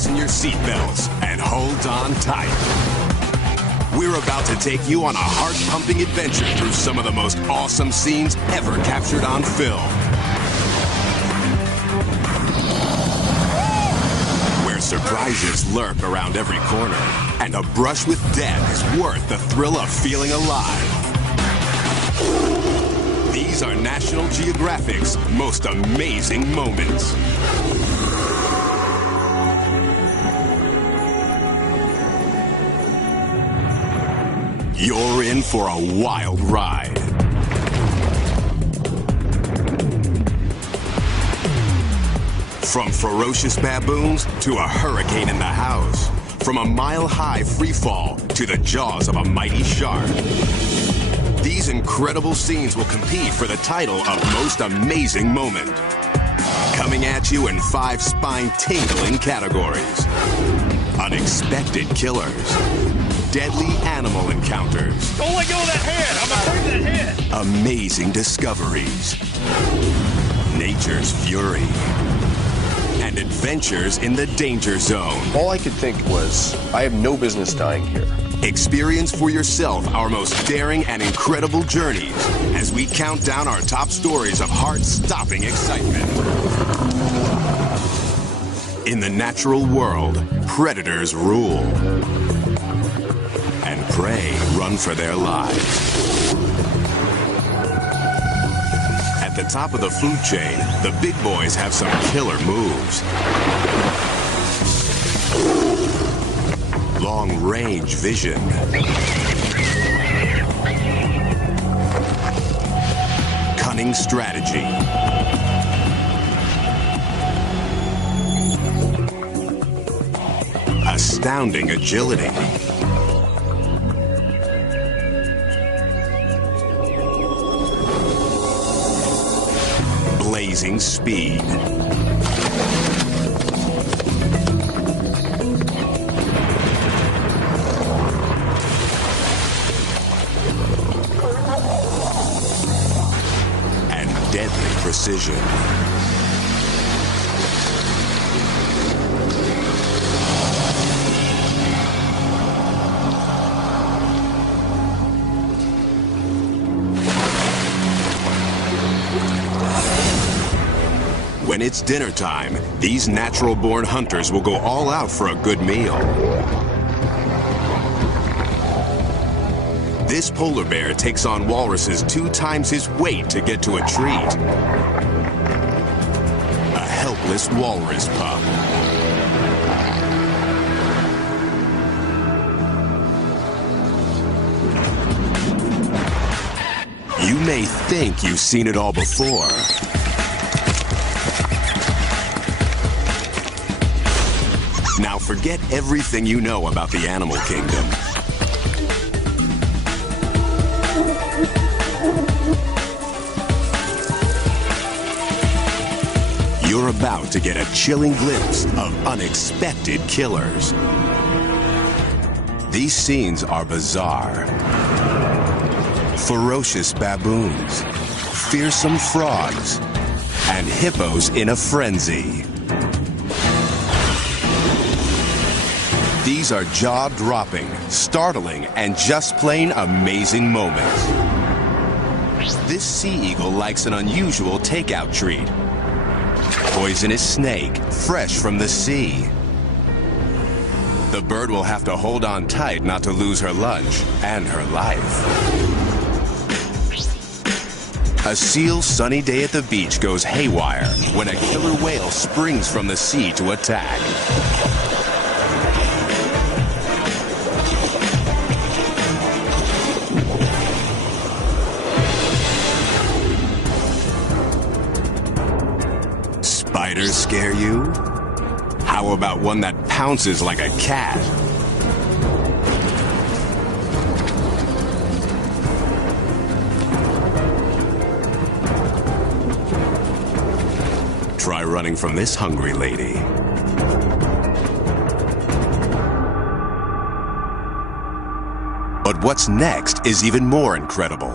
fasten your seatbelts and hold on tight. We're about to take you on a heart-pumping adventure through some of the most awesome scenes ever captured on film. Where surprises lurk around every corner, and a brush with death is worth the thrill of feeling alive. These are National Geographic's most amazing moments. You're in for a wild ride. From ferocious baboons to a hurricane in the house. From a mile-high free fall to the jaws of a mighty shark. These incredible scenes will compete for the title of Most Amazing Moment. Coming at you in 5 spine-tingling categories. Unexpected killers. Deadly animal encounters. Don't let go of that head! I'm afraid of that head! Amazing discoveries. Nature's fury. And adventures in the danger zone. All I could think was, I have no business dying here. Experience for yourself our most daring and incredible journeys as we count down our top stories of heart-stopping excitement. In the natural world, predators rule. And prey run for their lives. At the top of the food chain, the big boys have some killer moves. Long-range vision. Cunning strategy. Astounding agility. Blazing speed. And deadly precision. When it's dinner time, these natural-born hunters will go all out for a good meal. This polar bear takes on walruses 2 times his weight to get to a treat. A helpless walrus pup. You may think you've seen it all before. Now forget everything you know about the animal kingdom. You're about to get a chilling glimpse of unexpected killers. These scenes are bizarre. Ferocious baboons, fearsome frogs, and hippos in a frenzy. These are jaw-dropping, startling, and just plain amazing moments. This sea eagle likes an unusual takeout treat. Poisonous snake, fresh from the sea. The bird will have to hold on tight not to lose her lunch and her life. A seal's sunny day at the beach goes haywire when a killer whale springs from the sea to attack. Spiders scare you? How about one that pounces like a cat? Try running from this hungry lady. But what's next is even more incredible.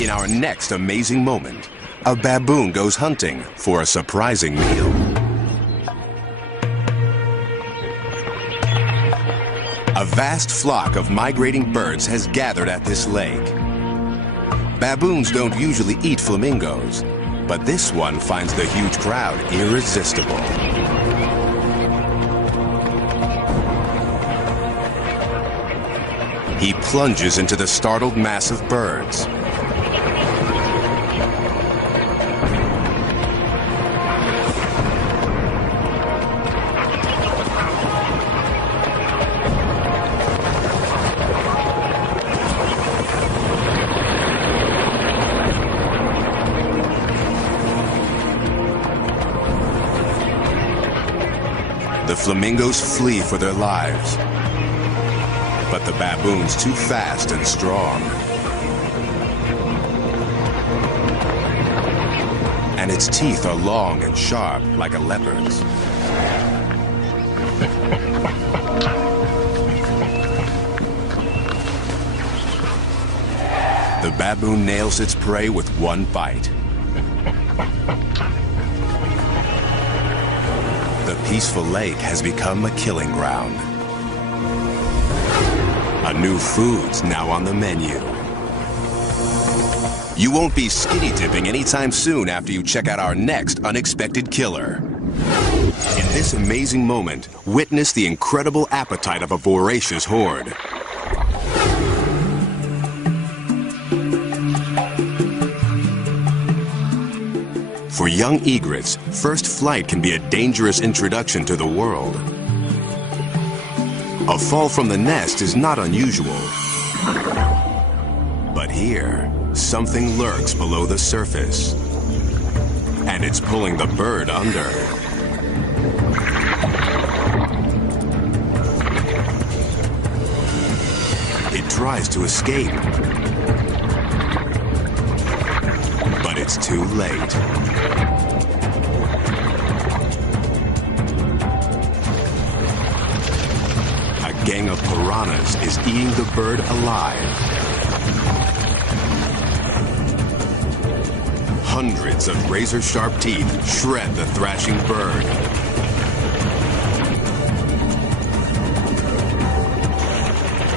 In our next amazing moment, a baboon goes hunting for a surprising meal. A vast flock of migrating birds has gathered at this lake. Baboons don't usually eat flamingos, but this one finds the huge crowd irresistible. He plunges into the startled mass of birds. The flamingos flee for their lives, but the baboon's too fast and strong. And its teeth are long and sharp like a leopard's. The baboon nails its prey with one bite. The peaceful lake has become a killing ground. A new food's now on the menu. You won't be skinny dipping anytime soon after you check out our next unexpected killer. In this amazing moment, witness the incredible appetite of a voracious horde. For young egrets, first flight can be a dangerous introduction to the world. A fall from the nest is not unusual. But here, something lurks below the surface. And it's pulling the bird under. It tries to escape. But it's too late. A gang of piranhas is eating the bird alive. Hundreds of razor-sharp teeth shred the thrashing bird.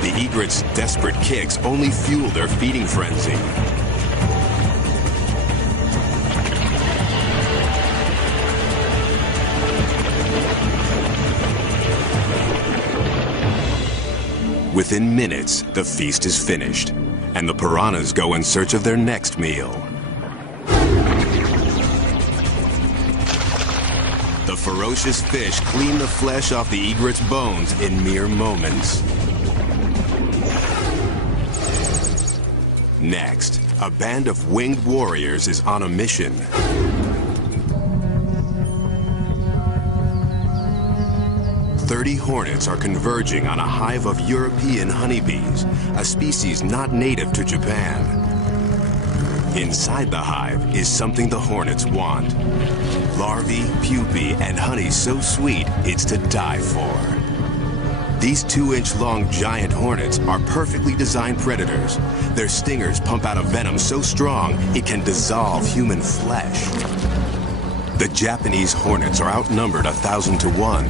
The egret's desperate kicks only fuel their feeding frenzy. Within minutes, the feast is finished, and the piranhas go in search of their next meal. The ferocious fish clean the flesh off the egret's bones in mere moments. Next, a band of winged warriors is on a mission. "30 hornets are converging on a hive of European honeybees, a species not native to Japan. Inside the hive is something the hornets want. Larvae, pupae, and honey so sweet it's to die for. These 2-inch-long giant hornets are perfectly designed predators. Their stingers pump out a venom so strong it can dissolve human flesh. The Japanese hornets are outnumbered 1,000 to 1.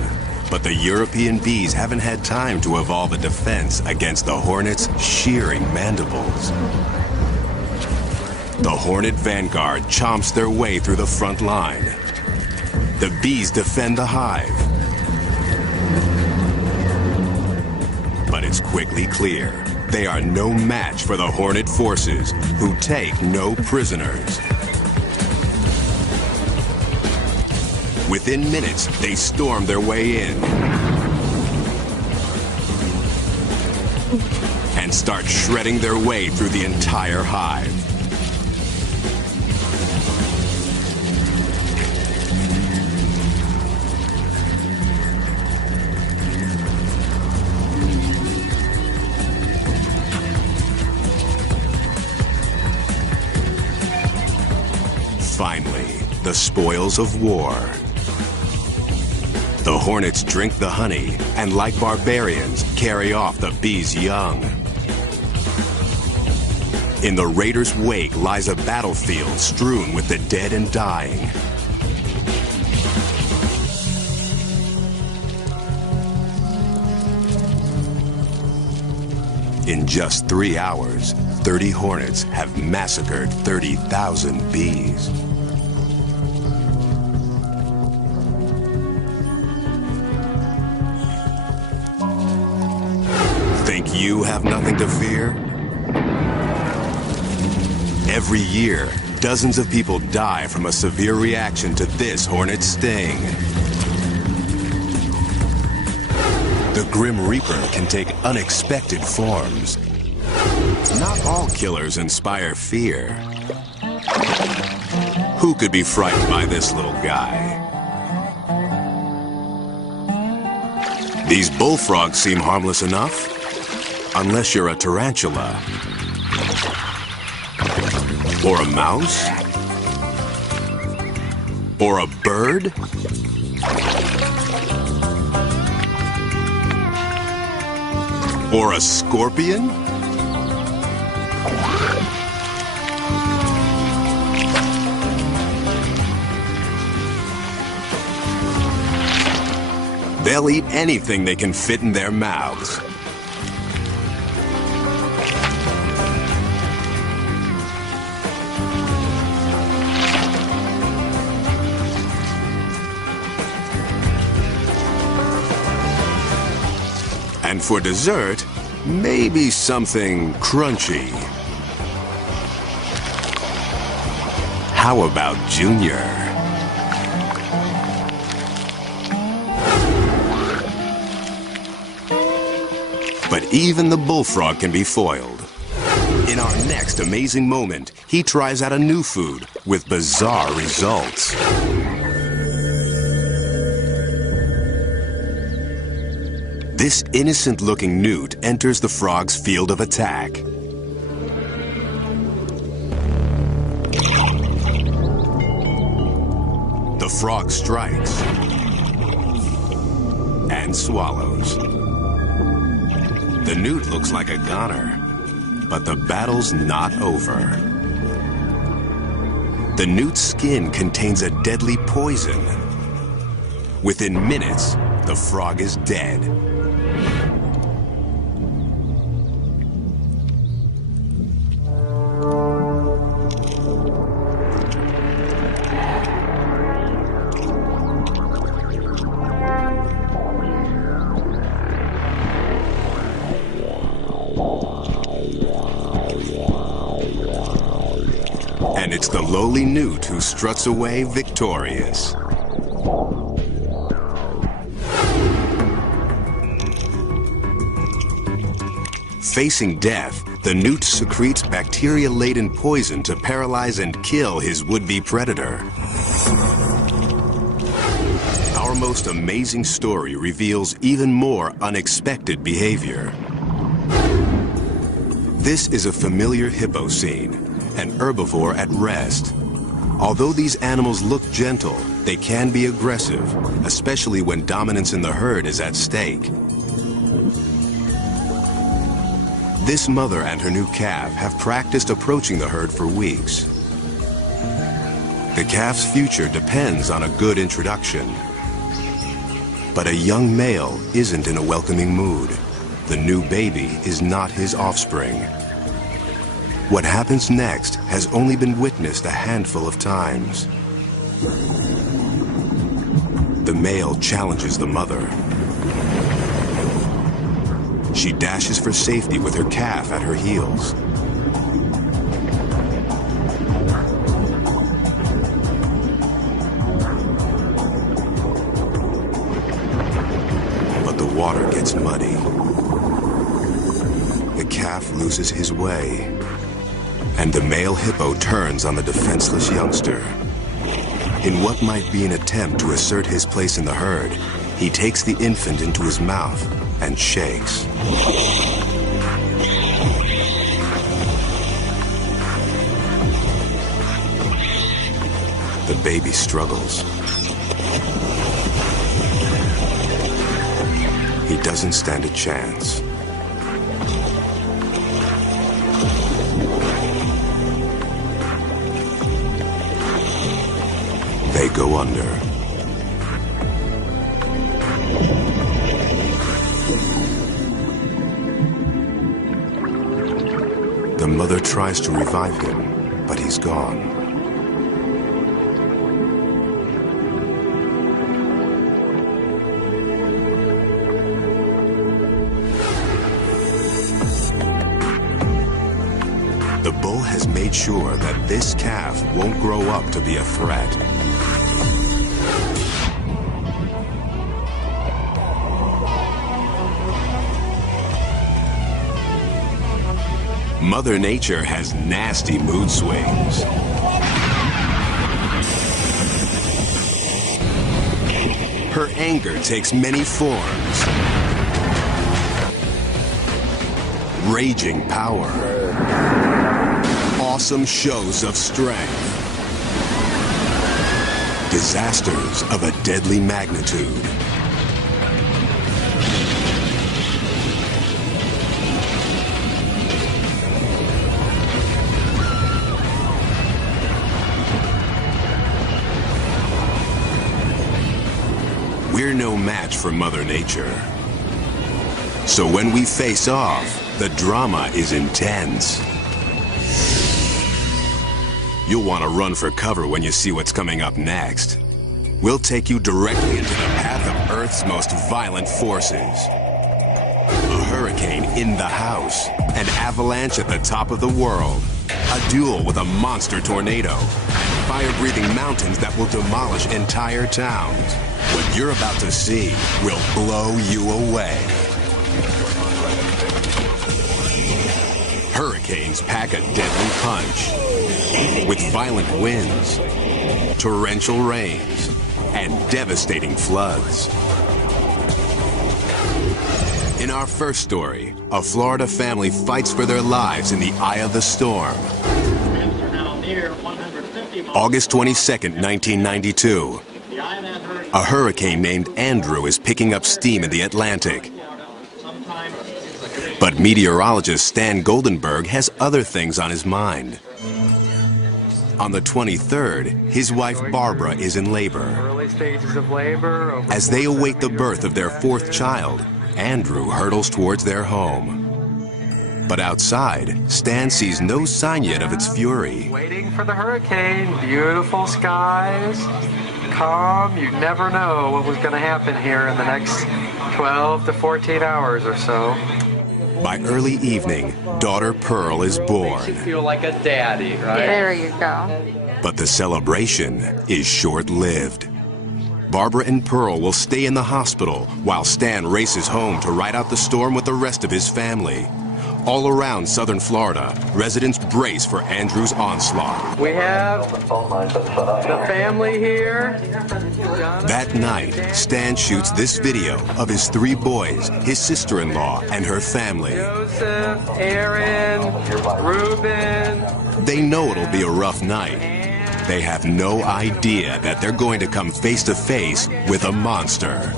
But the European bees haven't had time to evolve a defense against the hornets' shearing mandibles. The hornet vanguard chomps their way through the front line. The bees defend the hive. But it's quickly clear they are no match for the hornet forces, who take no prisoners. Within minutes, they storm their way in and start shredding their way through the entire hive. Finally, the spoils of war. The hornets drink the honey and, like barbarians, carry off the bees' young. In the raiders' wake lies a battlefield strewn with the dead and dying. In just 3 hours, 30 hornets have massacred 30,000 bees. Think you have nothing to fear? Every year, dozens of people die from a severe reaction to this hornet sting. The Grim Reaper can take unexpected forms. Not all killers inspire fear. Who could be frightened by this little guy? These bullfrogs seem harmless enough, unless you're a tarantula. Or a mouse? Or a bird? Or a scorpion? They'll eat anything they can fit in their mouths. And for dessert, maybe something crunchy. How about Junior? But even the bullfrog can be foiled. In our next amazing moment, he tries out a new food with bizarre results. This innocent-looking newt enters the frog's field of attack. The frog strikes and swallows. The newt looks like a goner, but the battle's not over. The newt's skin contains a deadly poison. Within minutes, the frog is dead. And it's the lowly newt who struts away victorious. Facing death, the newt secretes bacteria-laden poison to paralyze and kill his would-be predator. Our most amazing story reveals even more unexpected behavior. This is a familiar hippo scene, an herbivore at rest. Although these animals look gentle, they can be aggressive, especially when dominance in the herd is at stake. This mother and her new calf have practiced approaching the herd for weeks. The calf's future depends on a good introduction. But a young male isn't in a welcoming mood. The new baby is not his offspring. What happens next has only been witnessed a handful of times. The male challenges the mother. She dashes for safety with her calf at her heels. But the water gets muddy. The calf loses his way, and the male hippo turns on the defenseless youngster. In what might be an attempt to assert his place in the herd, he takes the infant into his mouth and shakes. The baby struggles. He doesn't stand a chance. They go under. The mother tries to revive him, but he's gone. The bull has made sure that this calf won't grow up to be a threat. Mother Nature has nasty mood swings. Her anger takes many forms. Raging power. Awesome shows of strength. Disasters of a deadly magnitude. We're no match for Mother Nature. So when we face off, the drama is intense. You'll want to run for cover when you see what's coming up next. We'll take you directly into the path of Earth's most violent forces. A hurricane in the house, an avalanche at the top of the world, a duel with a monster tornado, and fire-breathing mountains that will demolish entire towns. What you're about to see will blow you away. Hurricanes pack a deadly punch with violent winds, torrential rains, and devastating floods. In our first story, a Florida family fights for their lives in the eye of the storm. August 22nd, 1992. A hurricane named Andrew is picking up steam in the Atlantic. But meteorologist Stan Goldenberg has other things on his mind. On the 23rd, his wife Barbara is in labor. Early stages of labor. As they await the birth of their fourth child, Andrew hurtles towards their home. But outside, Stan sees no sign yet of its fury. Waiting for the hurricane. Beautiful skies. Calm. You never know what was going to happen here in the next 12 to 14 hours or so. By early evening, daughter Pearl is born. Makes you feel like a daddy, right? There you go. But the celebration is short-lived. Barbara and Pearl will stay in the hospital while Stan races home to ride out the storm with the rest of his family. All around southern Florida, residents brace for Andrew's onslaught. We have the family here. That night, Stan shoots this video of his 3 boys, his sister-in-law, and her family. Joseph, Aaron, Reuben. They know it'll be a rough night. They have no idea that they're going to come face to face with a monster.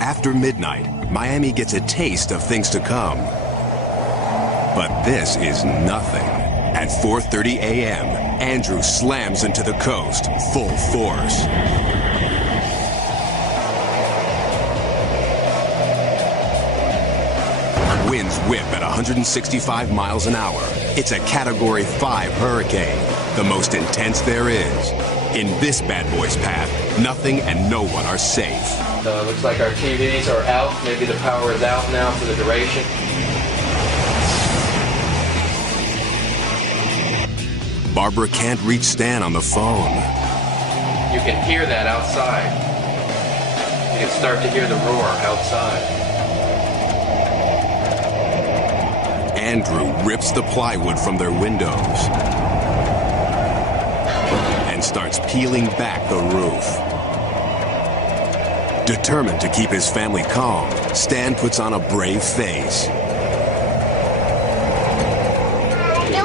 After midnight, Miami gets a taste of things to come. But this is nothing. At 4:30 a.m., Andrew slams into the coast, full force. Winds whip at 165 miles an hour. It's a Category 5 hurricane, the most intense there is. In this bad boy's path, nothing and no one are safe. Looks like our TVs are out. Maybe the power is out now for the duration. Barbara can't reach Stan on the phone. You can hear that outside. You can start to hear the roar outside. Andrew rips the plywood from their windows and starts peeling back the roof. Determined to keep his family calm, Stan puts on a brave face.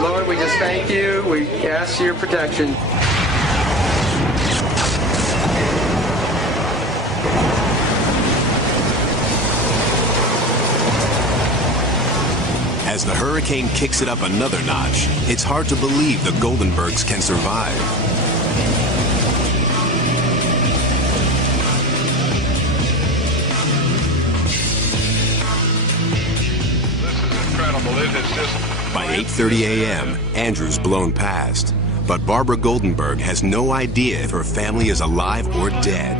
Lord, we just thank you. We ask your protection. As the hurricane kicks it up another notch, it's hard to believe the Goldenbergs can survive. By 8:30 a.m., Andrew's blown past. But Barbara Goldenberg has no idea if her family is alive or dead.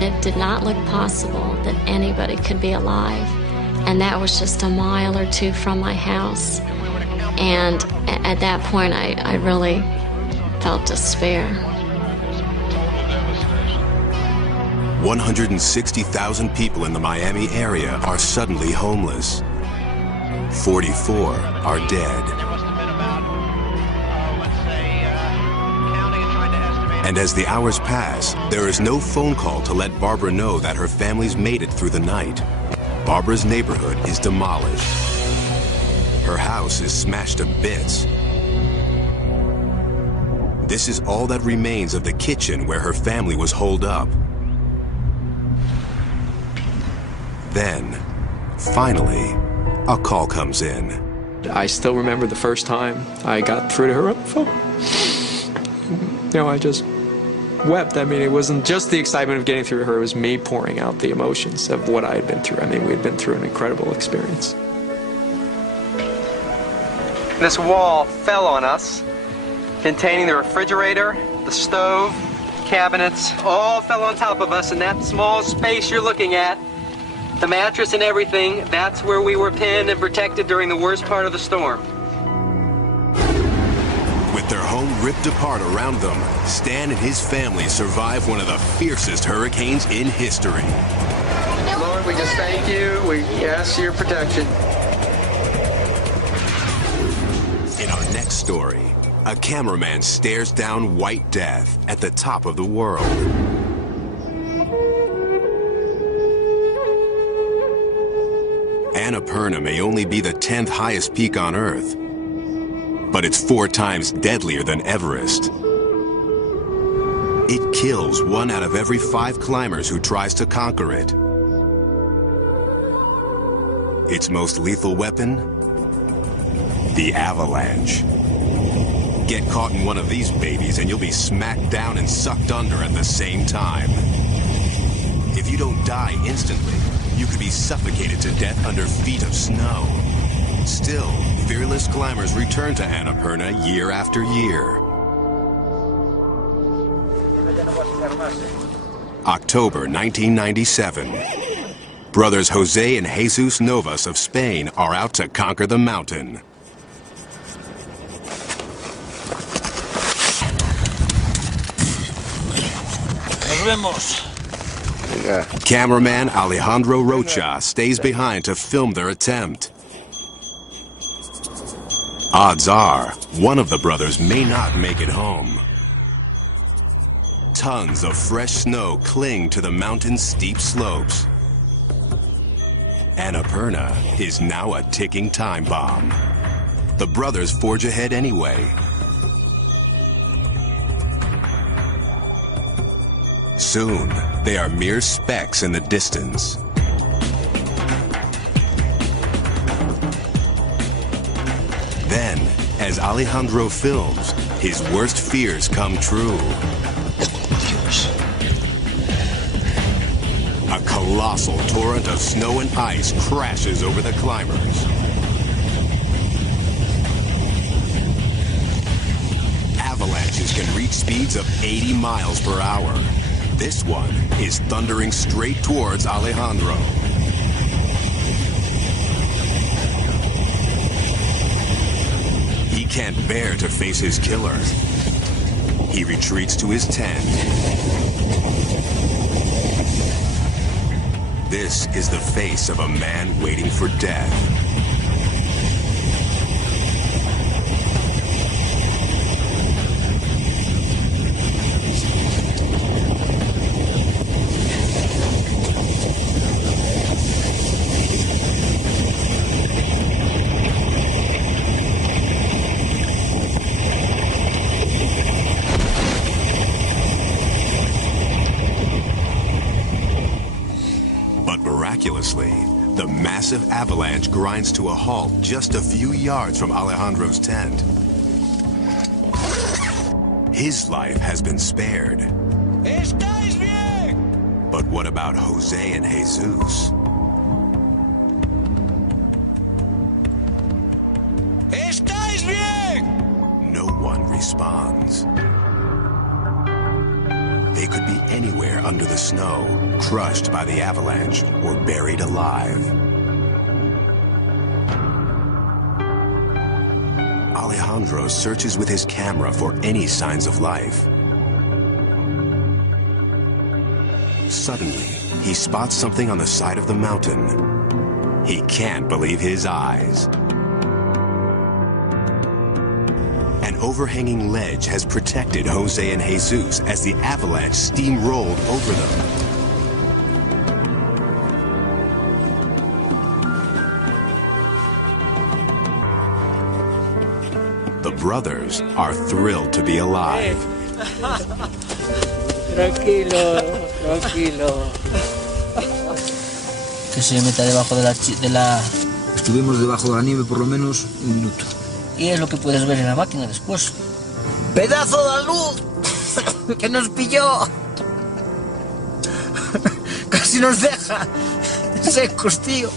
It did not look possible that anybody could be alive. And that was just a mile or two from my house. And at that point, I really felt despair. 160,000 people in the Miami area are suddenly homeless. 44 are dead. And as the hours pass, there is no phone call to let Barbara know that her family's made it through the night. Barbara's neighborhood is demolished. Her house is smashed to bits. This is all that remains of the kitchen where her family was holed up. Then, finally, a call comes in. I still remember the first time I got through to her on the phone. You know, I just wept. I mean, it wasn't just the excitement of getting through to her, it was me pouring out the emotions of what I had been through. I mean, we had been through an incredible experience. This wall fell on us, containing the refrigerator, the stove, cabinets, all fell on top of us in that small space you're looking at. The mattress and everything, that's where we were pinned and protected during the worst part of the storm. With their home ripped apart around them, Stan and his family survived one of the fiercest hurricanes in history. Lord, we just thank you. We ask your protection. In our next story, a cameraman stares down white death at the top of the world. Annapurna may only be the 10th highest peak on Earth, but it's 4 times deadlier than Everest. It kills 1 out of every 5 climbers who tries to conquer it. Its most lethal weapon? The avalanche. Get caught in one of these babies and you'll be smacked down and sucked under at the same time. If you don't die instantly, you could be suffocated to death under feet of snow. Still, fearless climbers return to Annapurna year after year. October 1997. Brothers Jose and Jesus Novas of Spain are out to conquer the mountain. Nos vemos. Cameraman Alejandro Rocha stays behind to film their attempt. Odds are, one of the brothers may not make it home. Tons of fresh snow cling to the mountain's steep slopes. Annapurna is now a ticking time bomb. The brothers forge ahead anyway. Soon, they are mere specks in the distance. Then, as Alejandro films, his worst fears come true. A colossal torrent of snow and ice crashes over the climbers. Avalanches can reach speeds of 80 miles per hour. This one is thundering straight towards Alejandro. He can't bear to face his killer. He retreats to his tent. This is the face of a man waiting for death. Miraculously, the massive avalanche grinds to a halt just a few yards from Alejandro's tent. His life has been spared. ¿Estáis bien? But what about Jose and Jesus? responds. They could be anywhere under the snow, crushed by the avalanche, or buried alive. Alejandro searches with his camera for any signs of life. Suddenly, he spots something on the side of the mountain. He can't believe his eyes. An overhanging ledge has protected Jose and Jesus as the avalanche steamrolled over them. The brothers are thrilled to be alive. Tranquilo, tranquilo. Que se meta debajo de la... Estuvimos debajo de la nieve por lo menos un minuto. Y es lo que puedes ver en la máquina después. ¡Pedazo de luz! ¡Que nos pilló! ¡Casi nos deja secos, tío!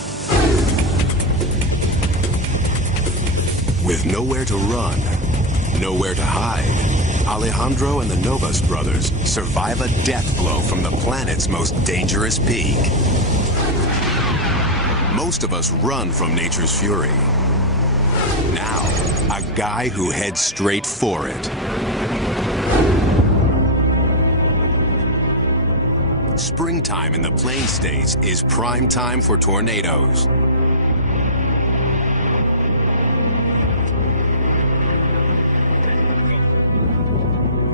With nowhere to run, nowhere to hide, Alejandro and the Novas brothers survive a death blow from the planet's most dangerous peak. Most of us run from nature's fury. Now, a guy who heads straight for it. Springtime in the Plain States is prime time for tornadoes.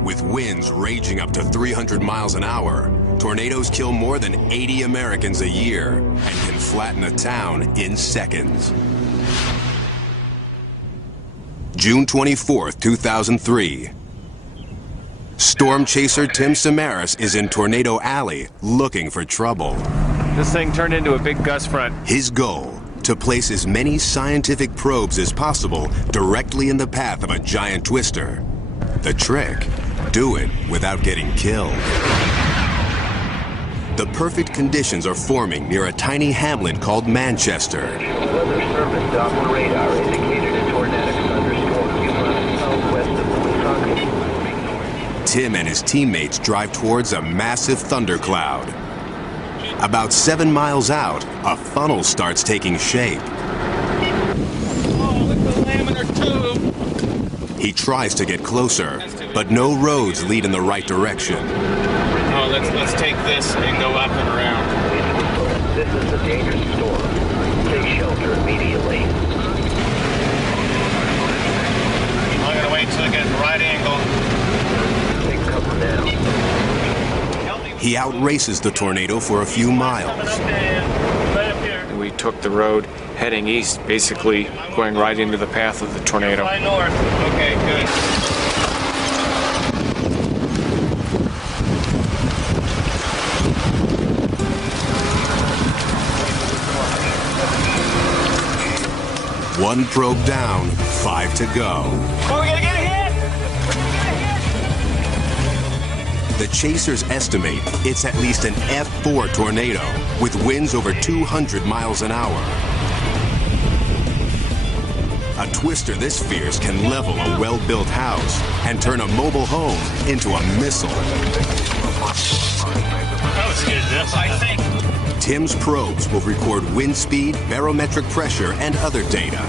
With winds raging up to 300 miles an hour, tornadoes kill more than 80 Americans a year and can flatten a town in seconds. June 24th, 2003. Storm chaser Tim Samaras is in Tornado Alley looking for trouble. This thing turned into a big gust front. His goal, to place as many scientific probes as possible directly in the path of a giant twister. The trick, do it without getting killed. The perfect conditions are forming near a tiny hamlet called Manchester. Weather Service Doppler radar indicated a tornadic thunderstorm running southwest of Woonsocket. Tim and his teammates drive towards a massive thundercloud. About 7 miles out, a funnel starts taking shape. Oh, it's a laminar tube. He tries to get closer, but no roads lead in the right direction. Oh, let's take this and go up and around. This is a dangerous storm. Take shelter immediately. I'm gonna wait till I get the right angle. Take cover now. He outraces the tornado for a few miles. We took the road heading east, basically going right into the path of the tornado. Fly north. Okay, good. One probe down, 5 to go. Oh, we're gonna get hit! The chasers estimate it's at least an F4 tornado with winds over 200 miles an hour. A twister this fierce can level a well-built house and turn a mobile home into a missile. That was good, I think. Tim's probes will record wind speed, barometric pressure, and other data.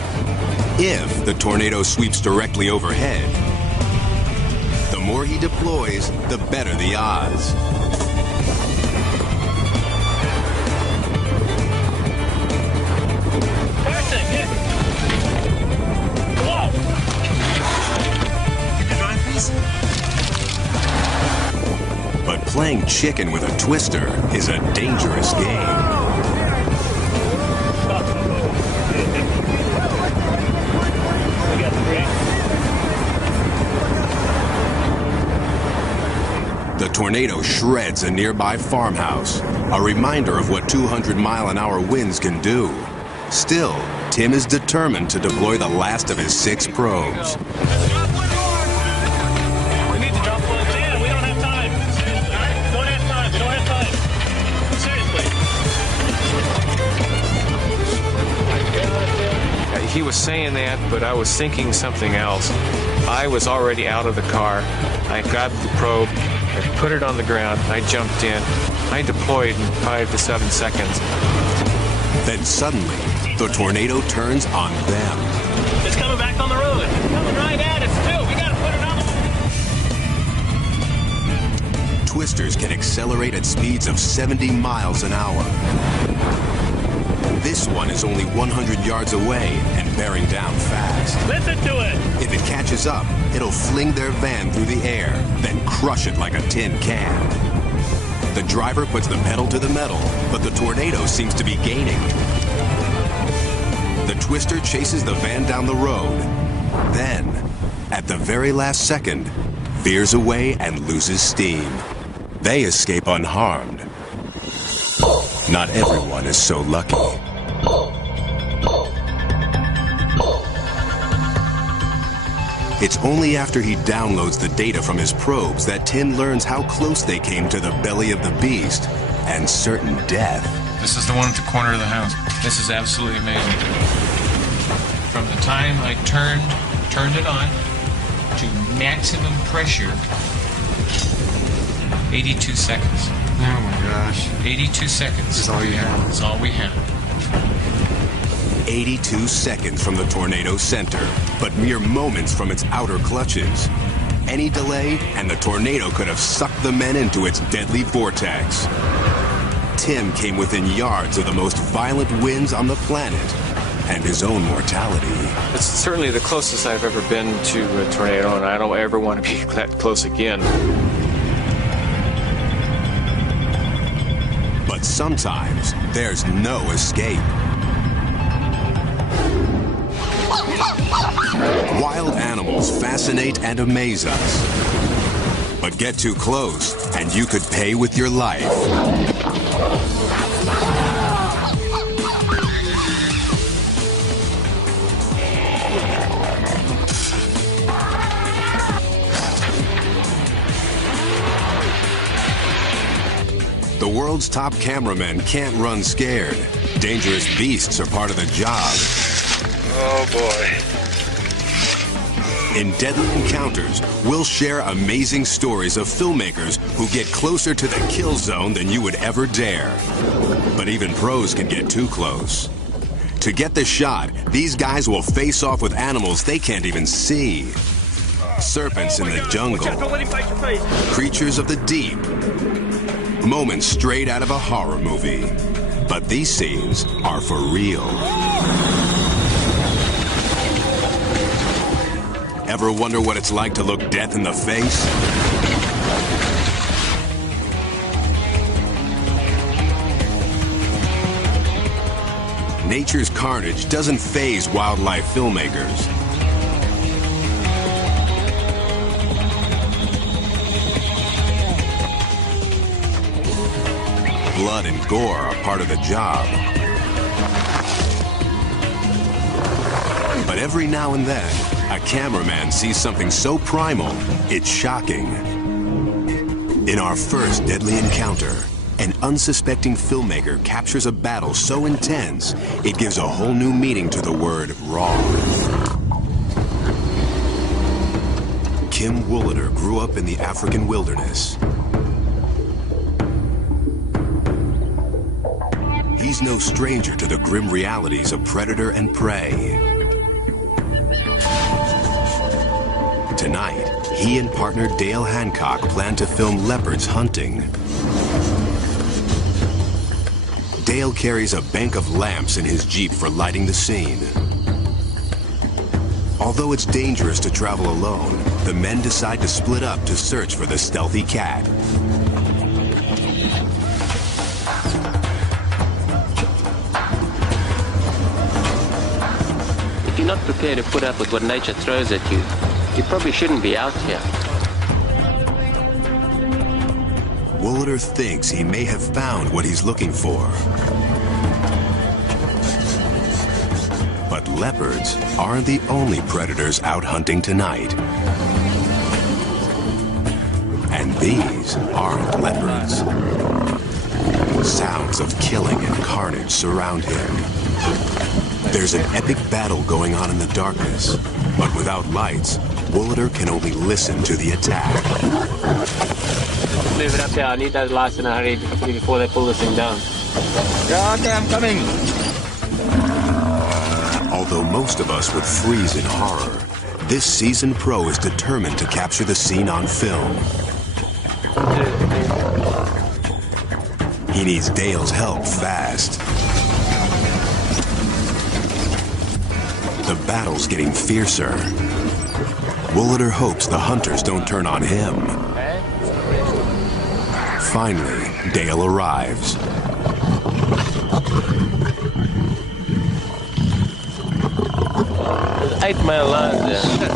If the tornado sweeps directly overhead, the more he deploys, the better the odds. But playing chicken with a twister is a dangerous game. The tornado shreds a nearby farmhouse, a reminder of what 200-mile-an-hour winds can do. Still, Tim is determined to deploy the last of his 6 probes. We need to drop one in. We don't have time. All right? Don't have time. We don't have time. Seriously. He was saying that, but I was thinking something else. I was already out of the car. I grabbed the probe, I put it on the ground, I jumped in. I deployed in 5 to 7 seconds. Then suddenly, the tornado turns on them. It's coming back on the road. It's coming right at us, too. We gotta put it on. Twisters can accelerate at speeds of 70 miles an hour. This one is only 100 yards away and bearing down fast. Listen to it. If it catches up, it'll fling their van through the air, then crush it like a tin can. The driver puts the pedal to the metal, but the tornado seems to be gaining. The Twister chases the van down the road. Then, at the very last second, veers away and loses steam. They escape unharmed. Not everyone is so lucky. It's only after he downloads the data from his probes that Tim learns how close they came to the belly of the beast and certain death. This is the one at the corner of the house. This is absolutely amazing. From the time I turned it on to maximum pressure, 82 seconds. Oh my gosh. 82 seconds. This is all you have. That's all we have. 82 seconds from the tornado's center, but mere moments from its outer clutches. Any delay, and the tornado could have sucked the men into its deadly vortex. Tim came within yards of the most violent winds on the planet and his own mortality. It's certainly the closest I've ever been to a tornado, and I don't ever want to be that close again. But sometimes there's no escape. Wild animals fascinate and amaze us. But get too close, and you could pay with your life. The world's top cameramen can't run scared. Dangerous beasts are part of the job. Oh boy. In Deadly Encounters, we'll share amazing stories of filmmakers who get closer to the kill zone than you would ever dare. But even pros can get too close. To get the shot, these guys will face off with animals they can't even see. Serpents in the jungle, creatures of the deep, moments straight out of a horror movie. But these scenes are for real. Ever wonder what it's like to look death in the face? Nature's carnage doesn't faze wildlife filmmakers. Blood and gore are part of the job. But every now and then, a cameraman sees something so primal, it's shocking. In our first Deadly Encounter, an unsuspecting filmmaker captures a battle so intense, it gives a whole new meaning to the word raw. Kim Wooliter grew up in the African wilderness. He's no stranger to the grim realities of predator and prey. Tonight, he and partner Dale Hancock plan to film leopards hunting. Dale carries a bank of lamps in his Jeep for lighting the scene. Although it's dangerous to travel alone, the men decide to split up to search for the stealthy cat. If you're not prepared to put up with what nature throws at you, you probably shouldn't be out here. Wooliter thinks he may have found what he's looking for. But leopards aren't the only predators out hunting tonight. And these aren't leopards. Sounds of killing and carnage surround him. There's an epic battle going on in the darkness, but without lights, Woolader can only listen to the attack. Move it up there. I need those lights in a hurry before they pull this thing down. Yeah, okay, I'm coming. Although most of us would freeze in horror, this seasoned pro is determined to capture the scene on film. He needs Dale's help fast. The battle's getting fiercer. Woolader hopes the hunters don't turn on him. Finally, Dale arrives. There's 8 male lions there.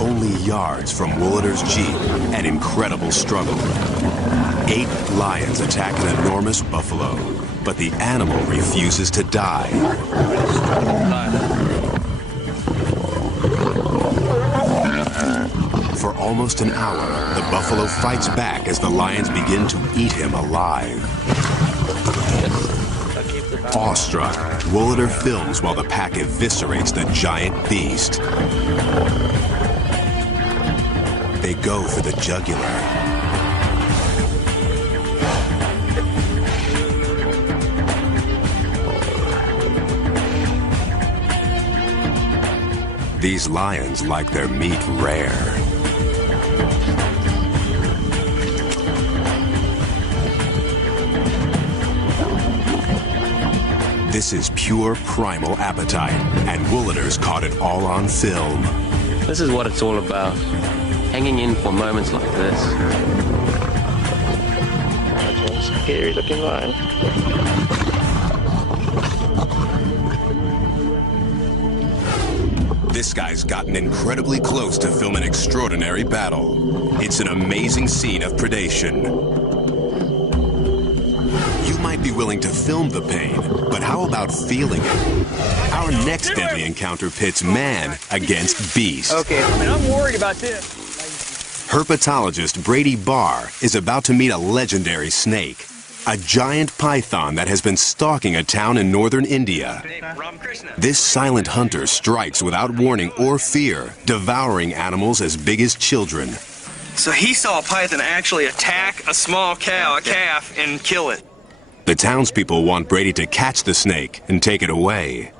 Only yards from Woolader's jeep, an incredible struggle. 8 lions attack an enormous buffalo, but the animal refuses to die. For almost an hour, the buffalo fights back as the lions begin to eat him alive. Awestruck, Woolader films while the pack eviscerates the giant beast. They go for the jugular. These lions like their meat rare. This is pure primal appetite, and Woolader's caught it all on film. This is what it's all about. Hanging in for moments like this. That's one scary looking lion. This guy's gotten incredibly close to film an extraordinary battle. It's an amazing scene of predation. You might be willing to film the pain, but how about feeling it? Our next deadly encounter pits man against beast. Okay, I'm worried about this. Herpetologist Brady Barr is about to meet a legendary snake, a giant python that has been stalking a town in northern India. This silent hunter strikes without warning or fear, devouring animals as big as children. So he saw a python actually attack a small cow, a calf, and kill it. The townspeople want Brady to catch the snake and take it away.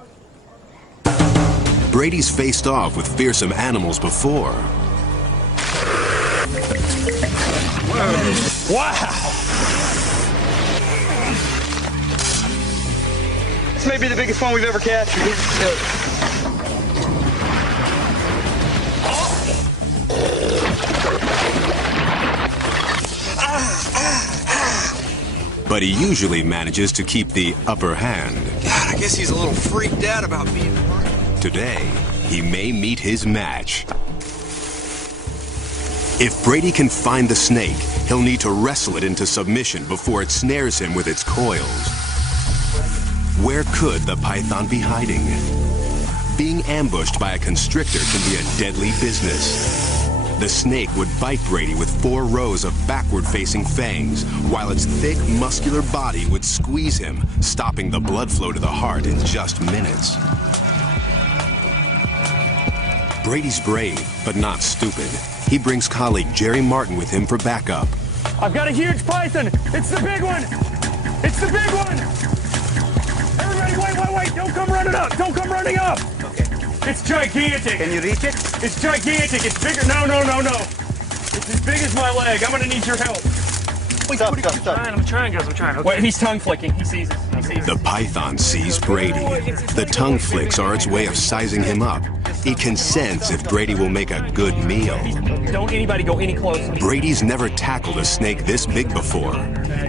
Brady's faced off with fearsome animals before. Wow! This may be the biggest one we've ever captured. But he usually manages to keep the upper hand. God, I guess he's a little freaked out about being hurt. Today, he may meet his match. If Brady can find the snake, he'll need to wrestle it into submission before it snares him with its coils. Where could the python be hiding? Being ambushed by a constrictor can be a deadly business. The snake would bite Brady with 4 rows of backward-facing fangs, while its thick, muscular body would squeeze him, stopping the blood flow to the heart in just minutes. Brady's brave, but not stupid. He brings colleague Jerry Martin with him for backup. I've got a huge python. It's the big one. It's the big one. Everybody, wait. Don't come running up. Don't come running up. Okay. It's gigantic. Can you reach it? It's gigantic. It's bigger. No. It's as big as my leg. I'm going to need your help. Stop. I'm trying, guys. Okay. Wait, he's tongue flicking. He sees us. The python sees Brady. The tongue flicks are its way of sizing him up. It can sense if Brady will make a good meal. Don't anybody go any closer. Brady's never tackled a snake this big before.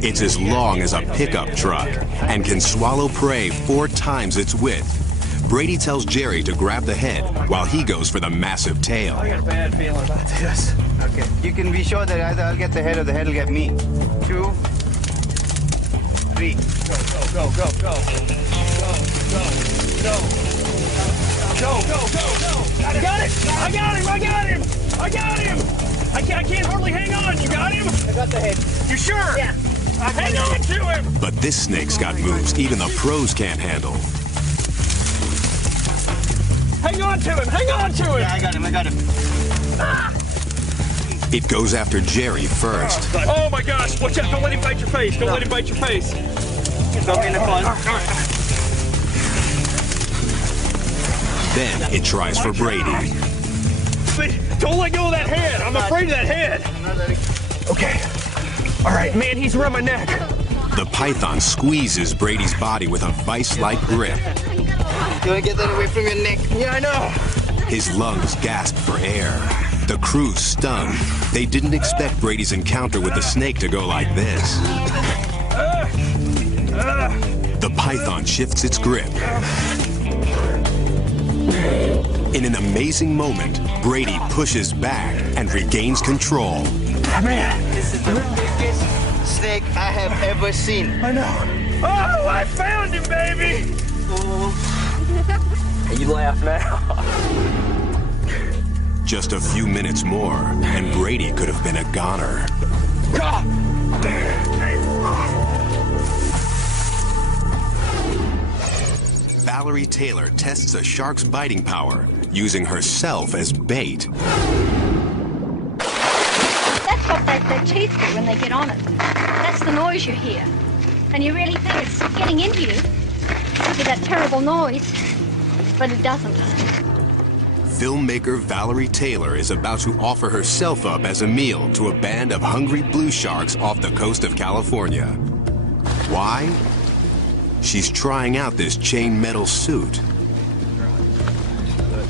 It's as long as a pickup truck and can swallow prey 4 times its width. Brady tells Jerry to grab the head while he goes for the massive tail. I got a bad feeling about this. Okay. You can be sure that either I'll get the head or the head will get me. 2, 3. Go. I got him. I can't hardly hang on. You got him? I got the head. You sure? Yeah. Hang on to him. But this snake's got moves even the pros can't handle. Hang on to him! Hang on to him! Yeah, I got him. Ah! It goes after Jerry first. Oh my gosh! Watch out! Don't let him bite your face! Don't let him bite your face! Don't be in the fun. Then it tries for Brady. Don't let go of that head! I'm afraid of that head! Okay. All right, man, he's around my neck. The python squeezes Brady's body with a vice-like grip. You want to get that away from your neck? Yeah, I know. His lungs gasp for air. The crew's stunned. They didn't expect Brady's encounter with the snake to go like this. The python shifts its grip. In an amazing moment, Brady pushes back and regains control. Man, this is the biggest snake I have ever seen. I know. Oh, I found him, baby! You laugh now. Just a few minutes more, and Brady could have been a goner. Valerie Taylor tests a shark's biting power, using herself as bait. That's what their teeth do when they get on it. That's the noise you hear. And you really think it's getting into you with that terrible noise, but it doesn't. Filmmaker Valerie Taylor is about to offer herself up as a meal to a band of hungry blue sharks off the coast of California. Why? She's trying out this chain metal suit.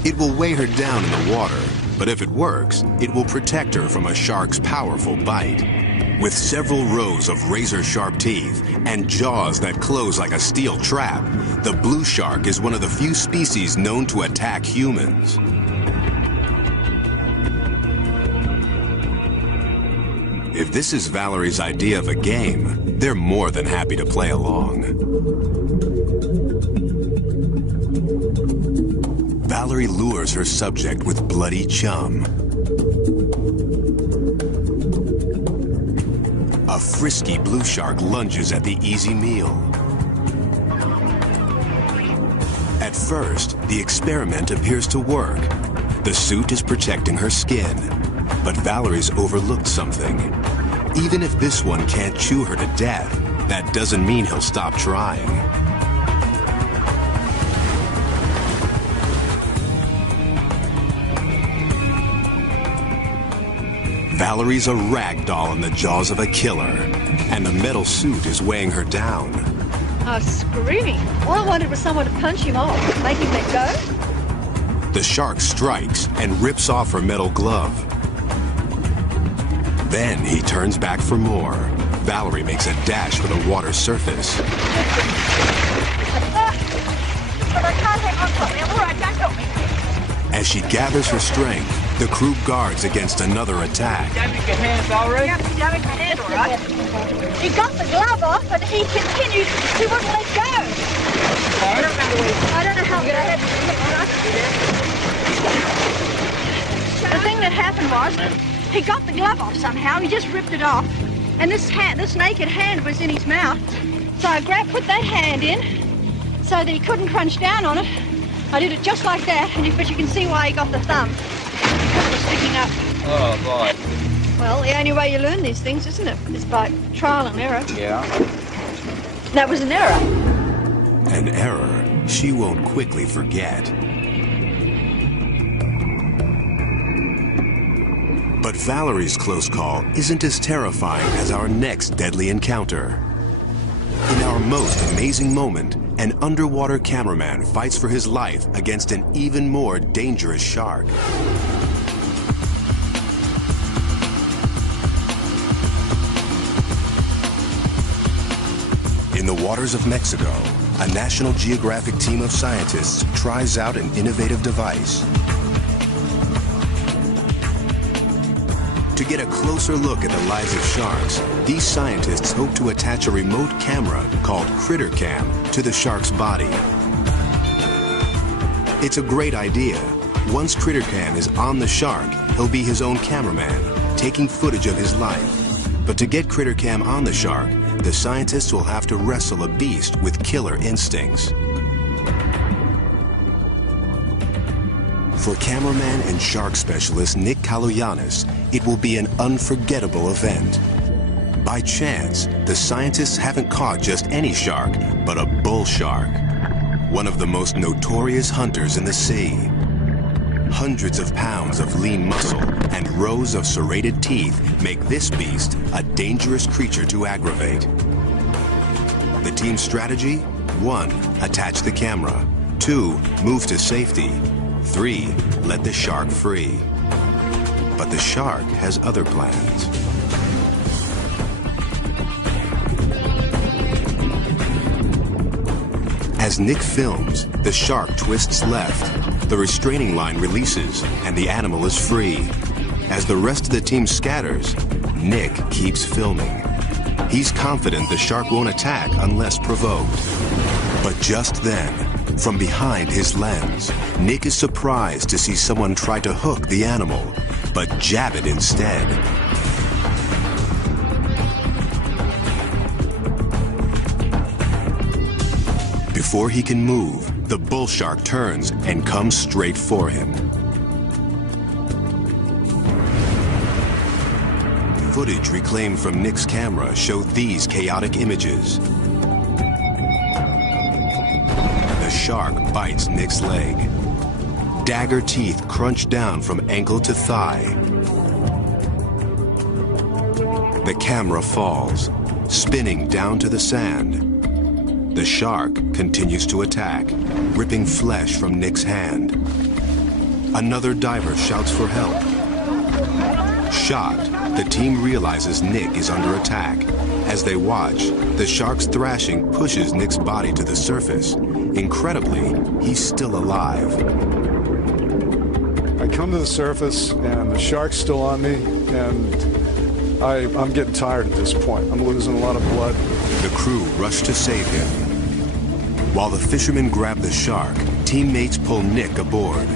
It will weigh her down in the water, but if it works, it will protect her from a shark's powerful bite. With several rows of razor-sharp teeth and jaws that close like a steel trap, the blue shark is one of the few species known to attack humans. If this is Valerie's idea of a game, they're more than happy to play along. Valerie lures her subject with bloody chum. A frisky blue shark lunges at the easy meal. At first, the experiment appears to work. The suit is protecting her skin. But Valerie's overlooked something. Even if this one can't chew her to death, that doesn't mean he'll stop trying. Valerie's a rag doll in the jaws of a killer, and the metal suit is weighing her down. I was screaming. All I wanted was someone to punch him off, make him let go. The shark strikes and rips off her metal glove. Then he turns back for more. Valerie makes a dash for the water surface. But I can't hang on to me. I'm all right, don't help me. As she gathers her strength, the crew guards against another attack. Damage your hands already? Yeah, he damaged my hand, all right. He got the glove off, but he continued. He wouldn't let go. I don't know how bad. The thing that happened was, he got the glove off somehow. He just ripped it off, and this naked hand was in his mouth. So I put that hand in, so that he couldn't crunch down on it. I did it just like that, but you can see why he got the thumb. It was sticking up. Oh, boy. Well, the only way you learn these things, isn't it? Is by trial and error. Yeah. That was an error. An error she won't quickly forget. But Valerie's close call isn't as terrifying as our next deadly encounter. In our most amazing moment, an underwater cameraman fights for his life against an even more dangerous shark. In the waters of Mexico, a National Geographic team of scientists tries out an innovative device. To get a closer look at the lives of sharks, these scientists hope to attach a remote camera called CritterCam to the shark's body. It's a great idea. Once CritterCam is on the shark, he'll be his own cameraman, taking footage of his life. But to get CritterCam on the shark, the scientists will have to wrestle a beast with killer instincts. For cameraman and shark specialist Nick Kaloyanis, it will be an unforgettable event. By chance, the scientists haven't caught just any shark, but a bull shark, one of the most notorious hunters in the sea. Hundreds of pounds of lean muscle and rows of serrated teeth make this beast a dangerous creature to aggravate. The team's strategy? 1. Attach the camera. 2. Move to safety. 3. Let the shark free. But the shark has other plans. As Nick films, the shark twists left, the restraining line releases, and the animal is free. As the rest of the team scatters, Nick keeps filming. He's confident the shark won't attack unless provoked. But just then, from behind his lens, Nick is surprised to see someone try to hook the animal, but jab it instead. Before he can move, the bull shark turns and comes straight for him. Footage reclaimed from Nick's camera showed these chaotic images. The shark bites Nick's leg. Dagger teeth crunch down from ankle to thigh. The camera falls, spinning down to the sand. The shark continues to attack, ripping flesh from Nick's hand. Another diver shouts for help. Shocked, the team realizes Nick is under attack. As they watch, the shark's thrashing pushes Nick's body to the surface. Incredibly, he's still alive. I come to the surface and the shark's still on me, and I'm getting tired at this point. I'm losing a lot of blood. The crew rush to save him. While the fishermen grab the shark, teammates pull Nick aboard.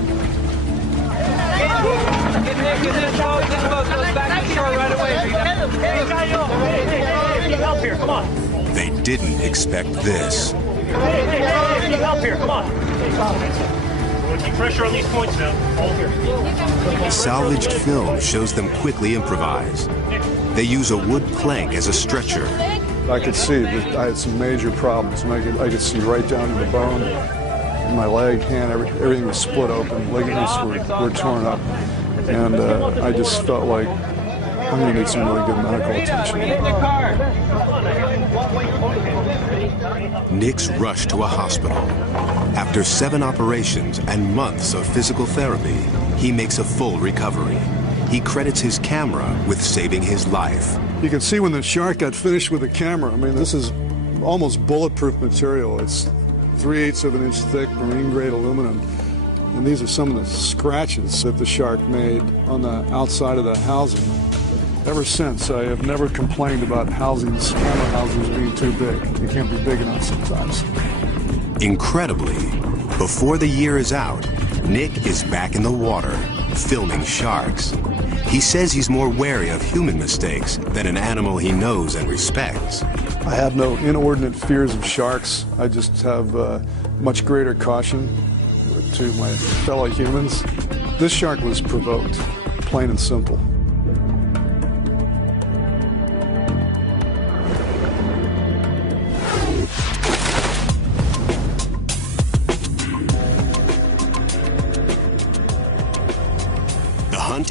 They didn't expect this. Help here, come on. We'll keep pressure on these points now. All here. Salvaged film shows them quickly improvise. They use a wood plank as a stretcher. I could see that I had some major problems, and I could see right down to the bone. In my leg, hand, everything was split open. Ligaments were torn up, and I just felt like I'm going to need some really good medical attention. Nick's rushed to a hospital. After 7 operations and months of physical therapy, he makes a full recovery. He credits his camera with saving his life. You can see when the shark got finished with the camera. I mean, this is almost bulletproof material. It's 3/8 of an inch thick, marine-grade aluminum. And these are some of the scratches that the shark made on the outside of the housing. Ever since, I have never complained about camera housings being too big. They can't be big enough sometimes. Incredibly, before the year is out, Nick is back in the water, filming sharks. He says he's more wary of human mistakes than an animal he knows and respects. I have no inordinate fears of sharks. I just have much greater caution to my fellow humans. This shark was provoked, plain and simple.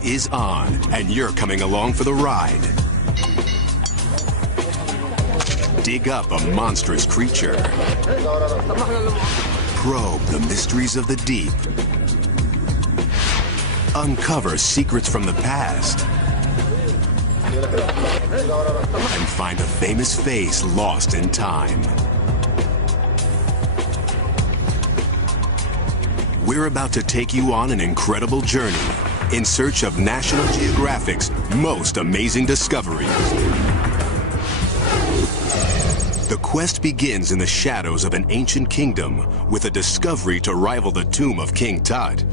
Is on, and you're coming along for the ride. Dig up a monstrous creature. Probe the mysteries of the deep. Uncover secrets from the past. And find a famous face lost in time. We're about to take you on an incredible journey in search of National Geographic's most amazing discoveries. The quest begins in the shadows of an ancient kingdom with a discovery to rival the tomb of King Tut.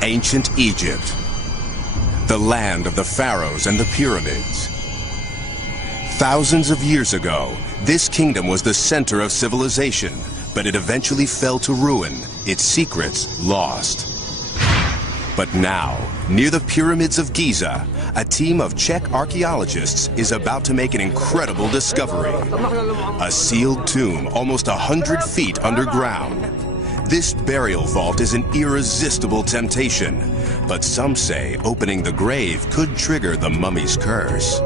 Ancient Egypt, the land of the pharaohs and the pyramids. Thousands of years ago, this kingdom was the center of civilization, but it eventually fell to ruin, its secrets lost. But now, near the pyramids of Giza, a team of Czech archaeologists is about to make an incredible discovery. A sealed tomb almost 100 feet underground. This burial vault is an irresistible temptation, but some say opening the grave could trigger the mummy's curse.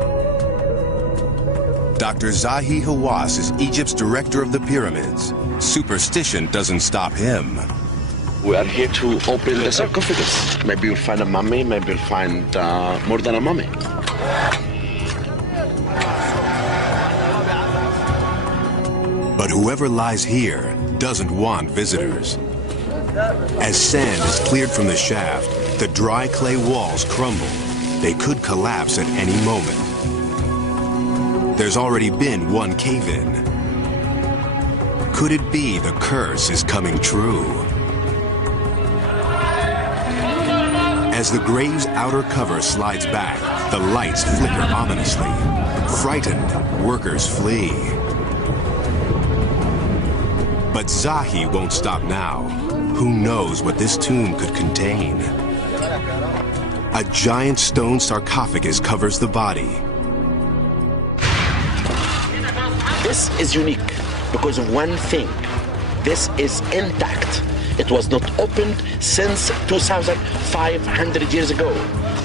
Dr. Zahi Hawass is Egypt's director of the pyramids. Superstition doesn't stop him. We are here to open the sarcophagus. Maybe you'll find a mummy, maybe you'll find more than a mummy. But whoever lies here doesn't want visitors. As sand is cleared from the shaft, the dry clay walls crumble. They could collapse at any moment. There's already been one cave-in. Could it be the curse is coming true? As the grave's outer cover slides back, the lights flicker ominously. Frightened, workers flee. But Zahi won't stop now. Who knows what this tomb could contain? A giant stone sarcophagus covers the body. This is unique because of one thing. This is intact. It was not opened since 2,500 years ago.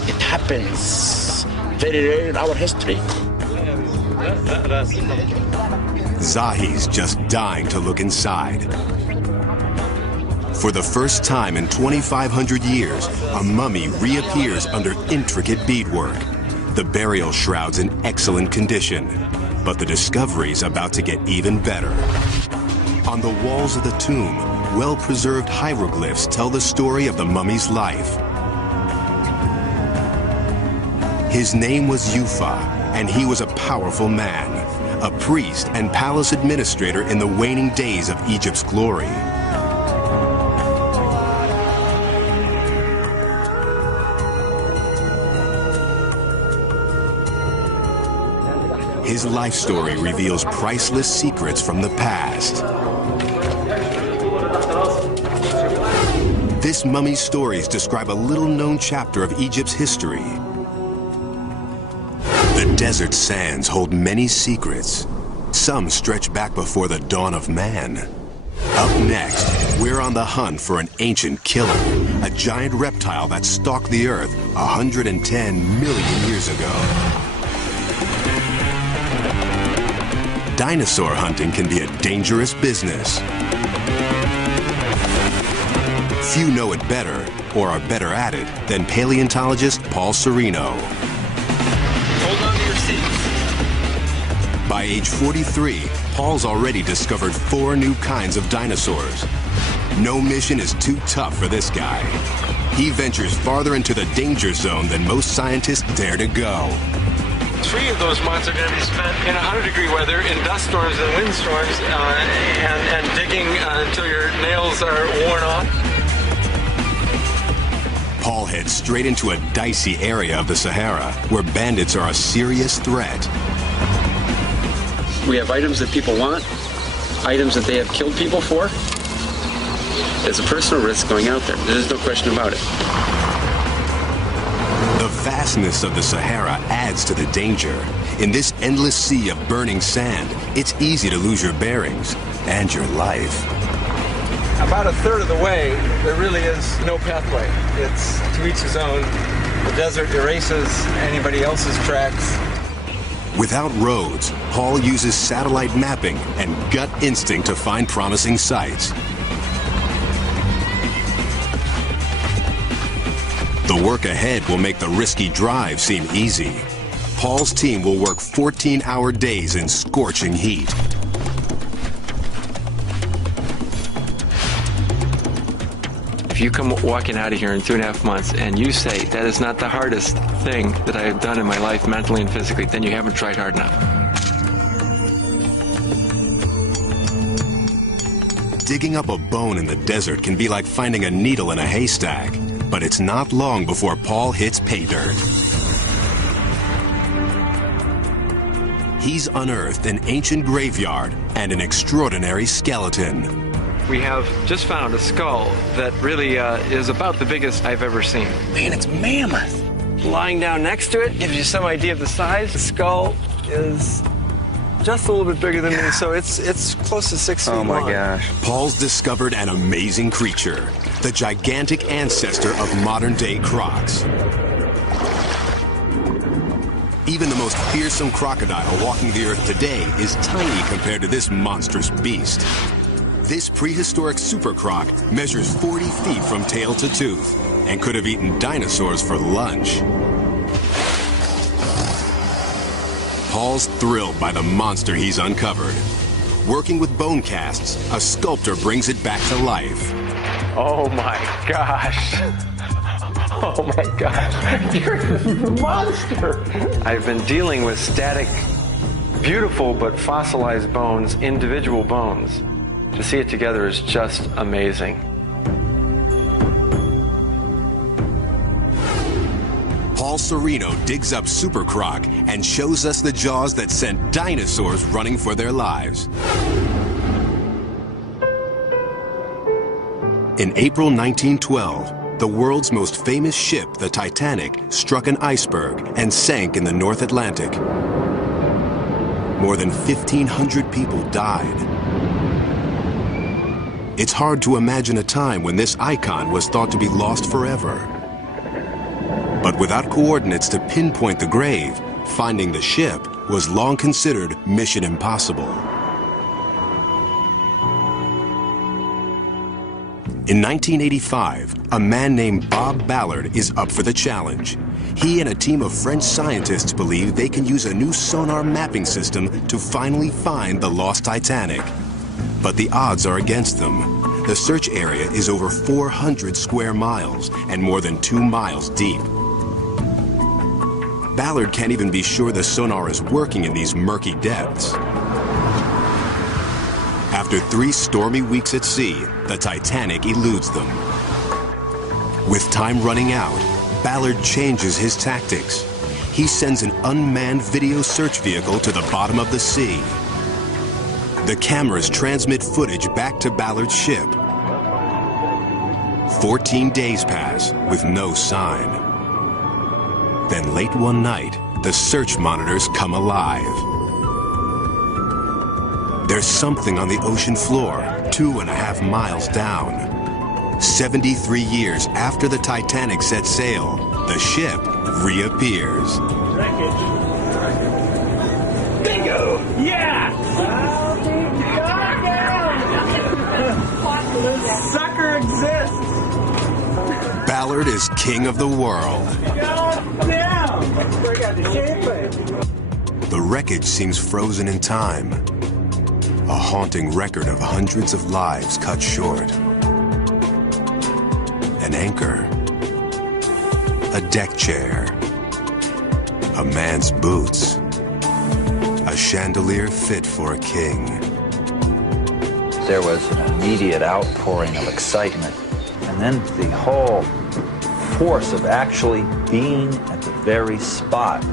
It happens very rare in our history. Zahi's just dying to look inside. For the first time in 2,500 years, a mummy reappears under intricate beadwork. The burial shroud's in excellent condition, but the discovery's about to get even better. On the walls of the tomb, well-preserved hieroglyphs tell the story of the mummy's life. His name was Yufa, and he was a powerful man, a priest and palace administrator in the waning days of Egypt's glory. His life story reveals priceless secrets from the past. This mummy's stories describe a little-known chapter of Egypt's history. The desert sands hold many secrets. Some stretch back before the dawn of man. Up next, we're on the hunt for an ancient killer, a giant reptile that stalked the Earth 110 million years ago. Dinosaur hunting can be a dangerous business. Few know it better, or are better at it, than paleontologist Paul Sereno. Hold on to your seats. By age 43, Paul's already discovered 4 new kinds of dinosaurs. No mission is too tough for this guy. He ventures farther into the danger zone than most scientists dare to go. 3 of those months are going to be spent in 100-degree weather, in dust storms and windstorms, and digging until your nails are worn off. Paul heads straight into a dicey area of the Sahara, where bandits are a serious threat. We have items that people want, items that they have killed people for. There's a personal risk going out there. There's no question about it. The vastness of the Sahara adds to the danger. In this endless sea of burning sand, it's easy to lose your bearings and your life. About a third of the way, there really is no pathway. It's to each his own. The desert erases anybody else's tracks. Without roads, Paul uses satellite mapping and gut instinct to find promising sites. The work ahead will make the risky drive seem easy. Paul's team will work 14-hour days in scorching heat. If you come walking out of here in 2.5 months and you say that is not the hardest thing that I have done in my life mentally and physically, then you haven't tried hard enough. Digging up a bone in the desert can be like finding a needle in a haystack, but it's not long before Paul hits pay dirt. He's unearthed an ancient graveyard and an extraordinary skeleton. We have just found a skull that really is about the biggest I've ever seen. Man, it's mammoth. Lying down next to it gives you some idea of the size. The skull is just a little bit bigger than me, so it's close to 6 feet long. Oh my gosh. Paul's discovered an amazing creature, the gigantic ancestor of modern-day crocs. Even the most fearsome crocodile walking the earth today is tiny compared to this monstrous beast. This prehistoric super croc measures 40 feet from tail to tooth and could have eaten dinosaurs for lunch. Paul's thrilled by the monster he's uncovered. Working with bone casts, a sculptor brings it back to life. Oh my gosh. Oh my gosh. You're a monster. I've been dealing with static, beautiful but fossilized bones, individual bones. To see it together is just amazing. Paul Sereno digs up Super Croc and shows us the jaws that sent dinosaurs running for their lives. In April 1912, the world's most famous ship, the Titanic, struck an iceberg and sank in the North Atlantic. More than 1,500 people died. It's hard to imagine a time when this icon was thought to be lost forever. But without coordinates to pinpoint the grave, finding the ship was long considered mission impossible. In 1985, a man named Bob Ballard is up for the challenge. He and a team of French scientists believe they can use a new sonar mapping system to finally find the lost Titanic. But the odds are against them. The search area is over 400 square miles and more than 2 miles deep. Ballard can't even be sure the sonar is working in these murky depths. After 3 stormy weeks at sea, the Titanic eludes them. With time running out, Ballard changes his tactics. He sends an unmanned video search vehicle to the bottom of the sea. The cameras transmit footage back to Ballard's ship. 14 days pass with no sign. Then late one night, the search monitors come alive. There's something on the ocean floor, 2.5 miles down. 73 years after the Titanic set sail, the ship reappears. Bingo! Yeah! This sucker exists! Ballard is king of the world. The wreckage seems frozen in time. A haunting record of hundreds of lives cut short. An anchor. A deck chair. A man's boots. A chandelier fit for a king. There was an immediate outpouring of excitement. And then the whole force of actually being at the very spot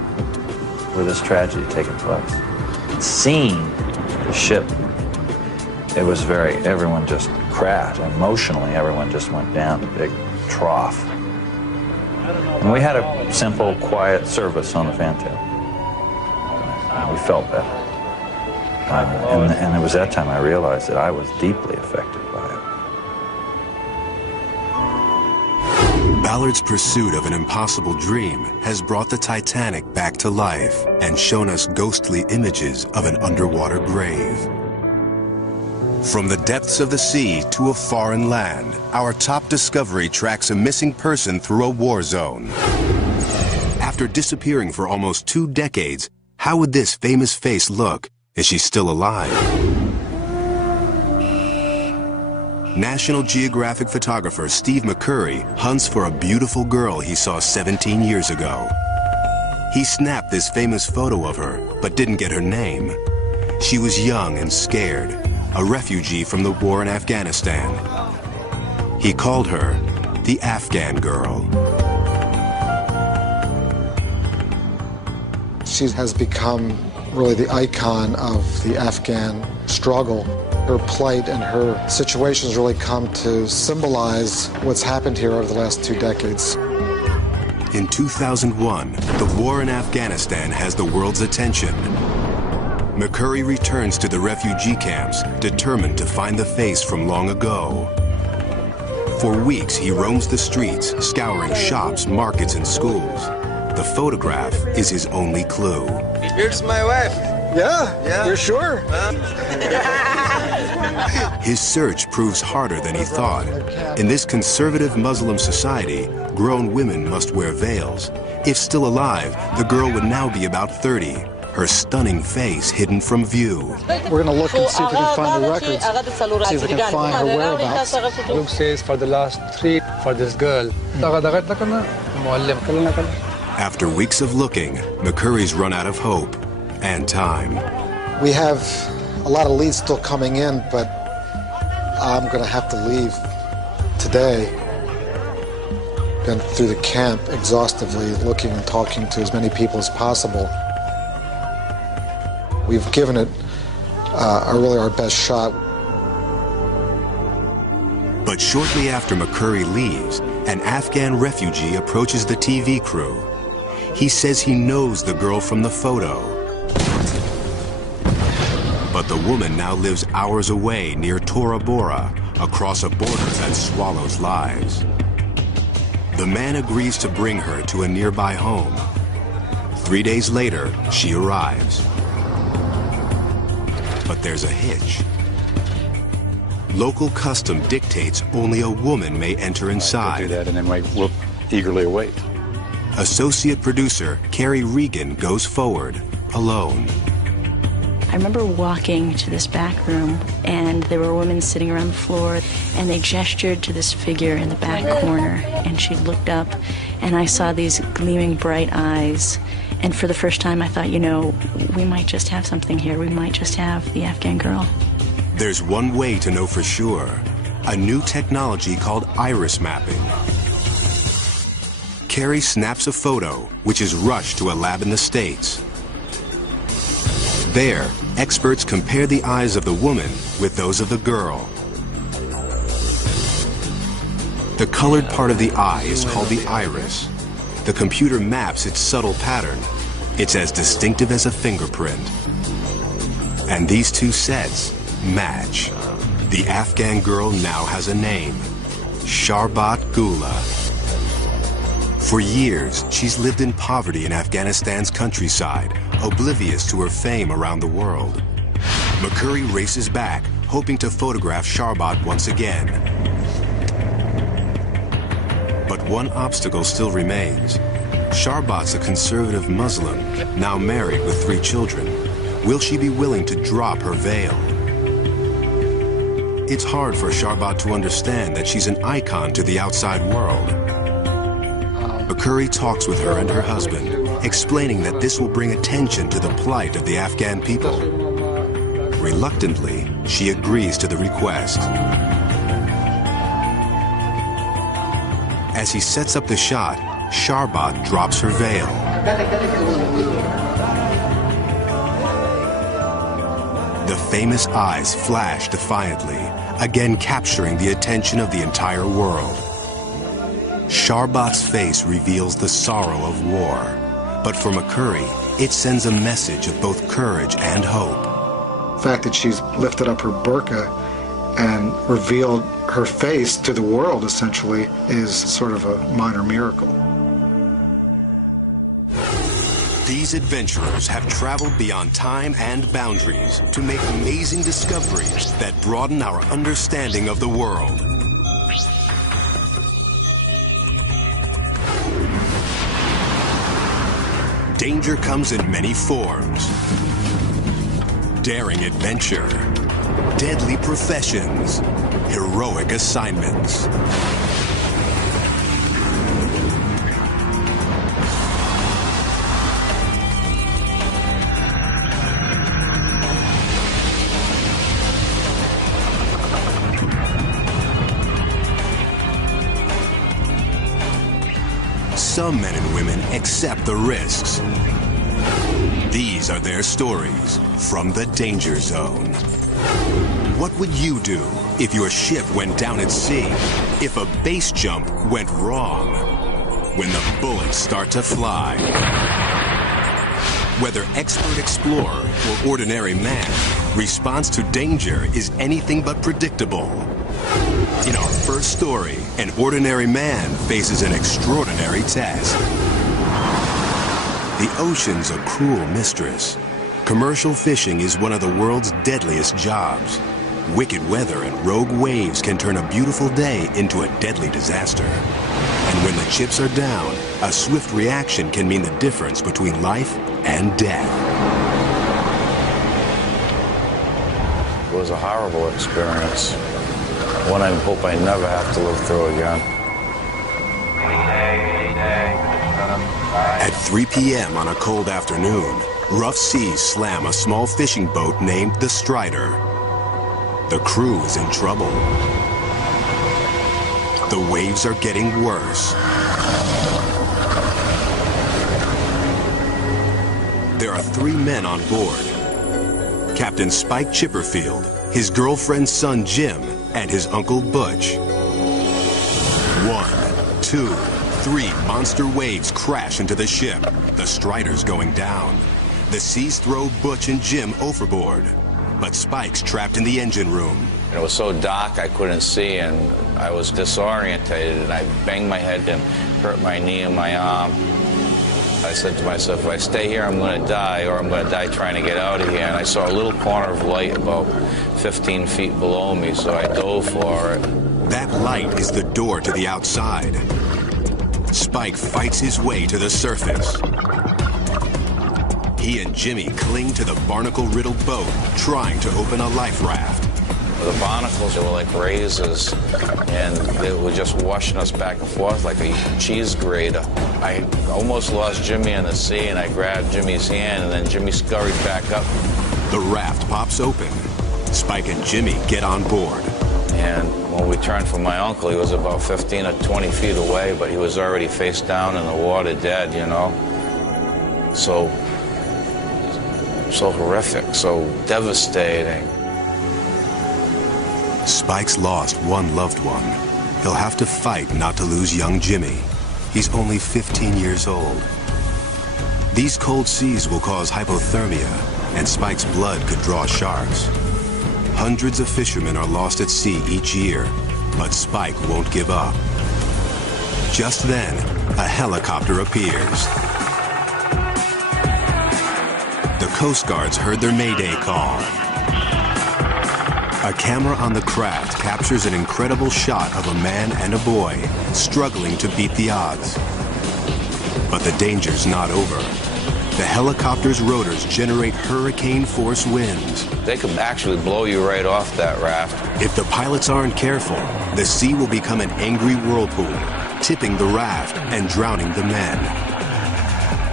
where this tragedy had taken place. And seeing the ship, it was everyone just crashed. Emotionally, everyone just went down a big trough. And we had a simple, quiet service on the fantail. We felt better. And it was that time I realized that I was deeply affected by it. Ballard's pursuit of an impossible dream has brought the Titanic back to life and shown us ghostly images of an underwater grave. From the depths of the sea to a foreign land, our top discovery tracks a missing person through a war zone. After disappearing for almost 2 decades, how would this famous face look? Is she still alive? National Geographic photographer Steve McCurry hunts for a beautiful girl he saw 17 years ago. He snapped this famous photo of her, but didn't get her name. She was young and scared, a refugee from the war in Afghanistan. He called her the Afghan Girl. She has become really the icon of the Afghan struggle. Her plight and her situations really come to symbolize what's happened here over the last 2 decades. In 2001, the war in Afghanistan has the world's attention. McCurry returns to the refugee camps, determined to find the face from long ago. For weeks, he roams the streets, scouring shops, markets, and schools. The photograph is his only clue. Here's my wife. Yeah, you're sure? His search proves harder than he thought. In this conservative Muslim society, grown women must wear veils. If still alive, the girl would now be about 30, her stunning face hidden from view. We're going to look and see if we can find the records, see if we can find her whereabouts. Luke says for the last 3 for this girl. After weeks of looking, McCurry's run out of hope and time. We have a lot of leads still coming in, but I'm going to have to leave today. Been through the camp exhaustively, looking and talking to as many people as possible. We've given it really our best shot. But shortly after McCurry leaves, an Afghan refugee approaches the TV crew. He says he knows the girl from the photo. But the woman now lives hours away near Tora Bora, across a border that swallows lives. The man agrees to bring her to a nearby home. 3 days later, she arrives. But there's a hitch. Local custom dictates only a woman may enter inside. Do that, and then we'll eagerly await. Associate producer Carrie Regan goes forward, alone. I remember walking to this back room, and there were women sitting around the floor, and they gestured to this figure in the back corner, and she looked up, and I saw these gleaming bright eyes. And for the first time, I thought, you know, we might just have something here. We might just have the Afghan girl. There's one way to know for sure. A new technology called iris mapping. Carrie snaps a photo, which is rushed to a lab in the States. There, experts compare the eyes of the woman with those of the girl. The colored part of the eye is called the iris. The computer maps its subtle pattern. It's as distinctive as a fingerprint. And these two sets match. The Afghan girl now has a name, Sharbat Gula. For years, she's lived in poverty in Afghanistan's countryside, oblivious to her fame around the world. McCurry races back, hoping to photograph Sharbat once again. But one obstacle still remains. Sharbat's a conservative Muslim, now married with 3 children. Will she be willing to drop her veil? It's hard for Sharbat to understand that she's an icon to the outside world. McCurry talks with her and her husband, explaining that this will bring attention to the plight of the Afghan people. Reluctantly, she agrees to the request. As he sets up the shot, Sharbat drops her veil. The famous eyes flash defiantly, again capturing the attention of the entire world. Sharbat's face reveals the sorrow of war, but for McCurry, it sends a message of both courage and hope. The fact that she's lifted up her burqa and revealed her face to the world, essentially, is sort of a minor miracle. These adventurers have traveled beyond time and boundaries to make amazing discoveries that broaden our understanding of the world. Danger comes in many forms. Daring adventure, deadly professions, heroic assignments. Some men and women accept the risks. These are their stories from the Danger Zone. What would you do if your ship went down at sea? If a base jump went wrong? When the bullets start to fly? Whether expert explorer or ordinary man, response to danger is anything but predictable. In our first story, an ordinary man faces an extraordinary task. The ocean's a cruel mistress. Commercial fishing is one of the world's deadliest jobs. Wicked weather and rogue waves can turn a beautiful day into a deadly disaster. And when the chips are down, a swift reaction can mean the difference between life and death. It was a horrible experience. One I hope I never have to live through again. At 3 p.m. on a cold afternoon, rough seas slam a small fishing boat named the Strider. The crew is in trouble. The waves are getting worse. There are 3 men on board. Captain Spike Chipperfield, his girlfriend's son Jim, and his uncle Butch. 1, 2, 3 monster waves crash into the ship. The Strider's going down. The seas throw Butch and Jim overboard. But Spike's trapped in the engine room. It was so dark I couldn't see, and I was disorientated, and I banged my head and hurt my knee and my arm. I said to myself, if I stay here, I'm going to die, or I'm going to die trying to get out of here. And I saw a little corner of light about 15 feet below me, so I dove for it. That light is the door to the outside. Spike fights his way to the surface. He and Jimmy cling to the barnacle-riddled boat, trying to open a life raft. The barnacles, they were like razors, and they were just washing us back and forth like a cheese grater. I almost lost Jimmy in the sea, and I grabbed Jimmy's hand, and then Jimmy scurried back up. The raft pops open. Spike and Jimmy get on board. And when we turned for my uncle, he was about 15 or 20 feet away, but he was already face down in the water dead, you know. So horrific, so devastating. Spike's lost one loved one. He'll have to fight not to lose young Jimmy. He's only 15 years old. These cold seas will cause hypothermia, and Spike's blood could draw sharks. Hundreds of fishermen are lost at sea each year, but Spike won't give up. Just then, a helicopter appears. The Coast Guards heard their Mayday call. A camera on the craft captures an incredible shot of a man and a boy struggling to beat the odds. But the danger's not over. The helicopter's rotors generate hurricane-force winds. They could actually blow you right off that raft. If the pilots aren't careful, the sea will become an angry whirlpool, tipping the raft and drowning the men.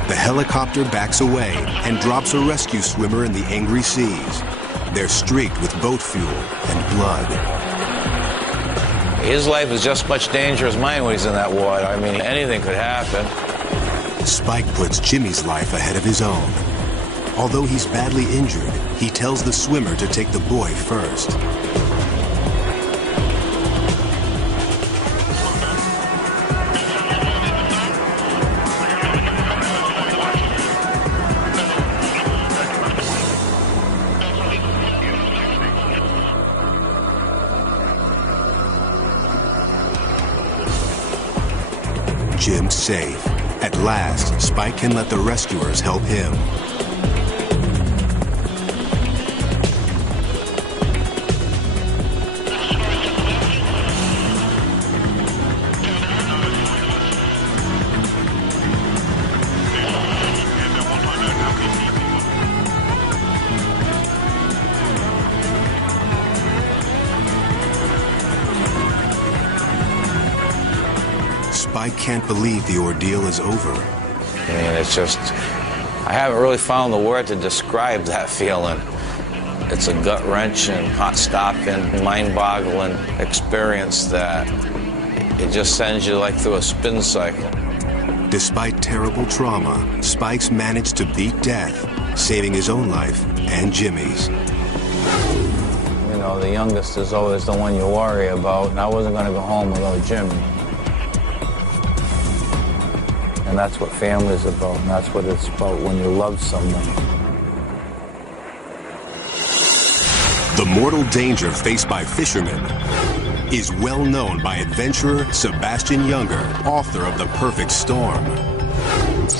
The helicopter backs away and drops a rescue swimmer in the angry seas. They're streaked with boat fuel and blood. His life is just as much danger as mine when he's in that water. I mean, anything could happen. Spike puts Jimmy's life ahead of his own. Although he's badly injured, he tells the swimmer to take the boy first. Jim's safe. At last, Spike can let the rescuers help him. Spike can't believe the ordeal is over. I mean, it's just, I haven't really found the word to describe that feeling. It's a gut-wrenching, heart-stopping, mind-boggling experience that it just sends you like through a spin cycle. Despite terrible trauma, Spike's managed to beat death, saving his own life and Jimmy's. I mean, know, the youngest is always the one you worry about, and I wasn't going to go home without Jimmy. And that's what family's about, and that's what it's about when you love someone. The mortal danger faced by fishermen is well known by adventurer Sebastian Junger, author of The Perfect Storm.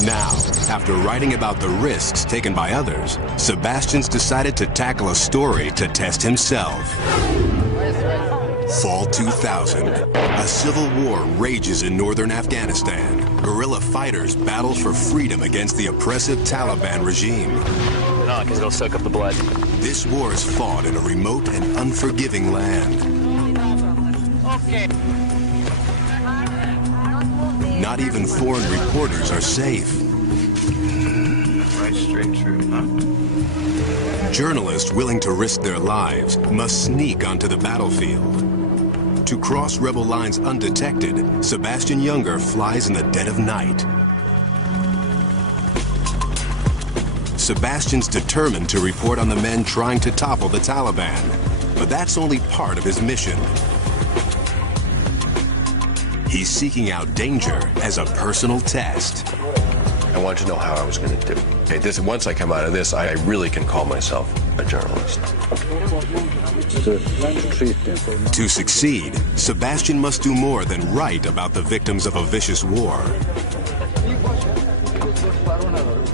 Now, after writing about the risks taken by others, Sebastian's decided to tackle a story to test himself. Fall 2000. A civil war rages in northern Afghanistan. Guerrilla fighters battle for freedom against the oppressive Taliban regime. No, because it'll soak up the blood. This war is fought in a remote and unforgiving land. Okay. Not even foreign reporters are safe. Right straight through, huh? Journalists willing to risk their lives must sneak onto the battlefield. To cross rebel lines undetected, Sebastian Junger flies in the dead of night. Sebastian's determined to report on the men trying to topple the Taliban, but that's only part of his mission. He's seeking out danger as a personal test. I wanted to know how I was going to do. Okay, once I come out of this, I really can call myself a journalist. To succeed, Sebastian must do more than write about the victims of a vicious war.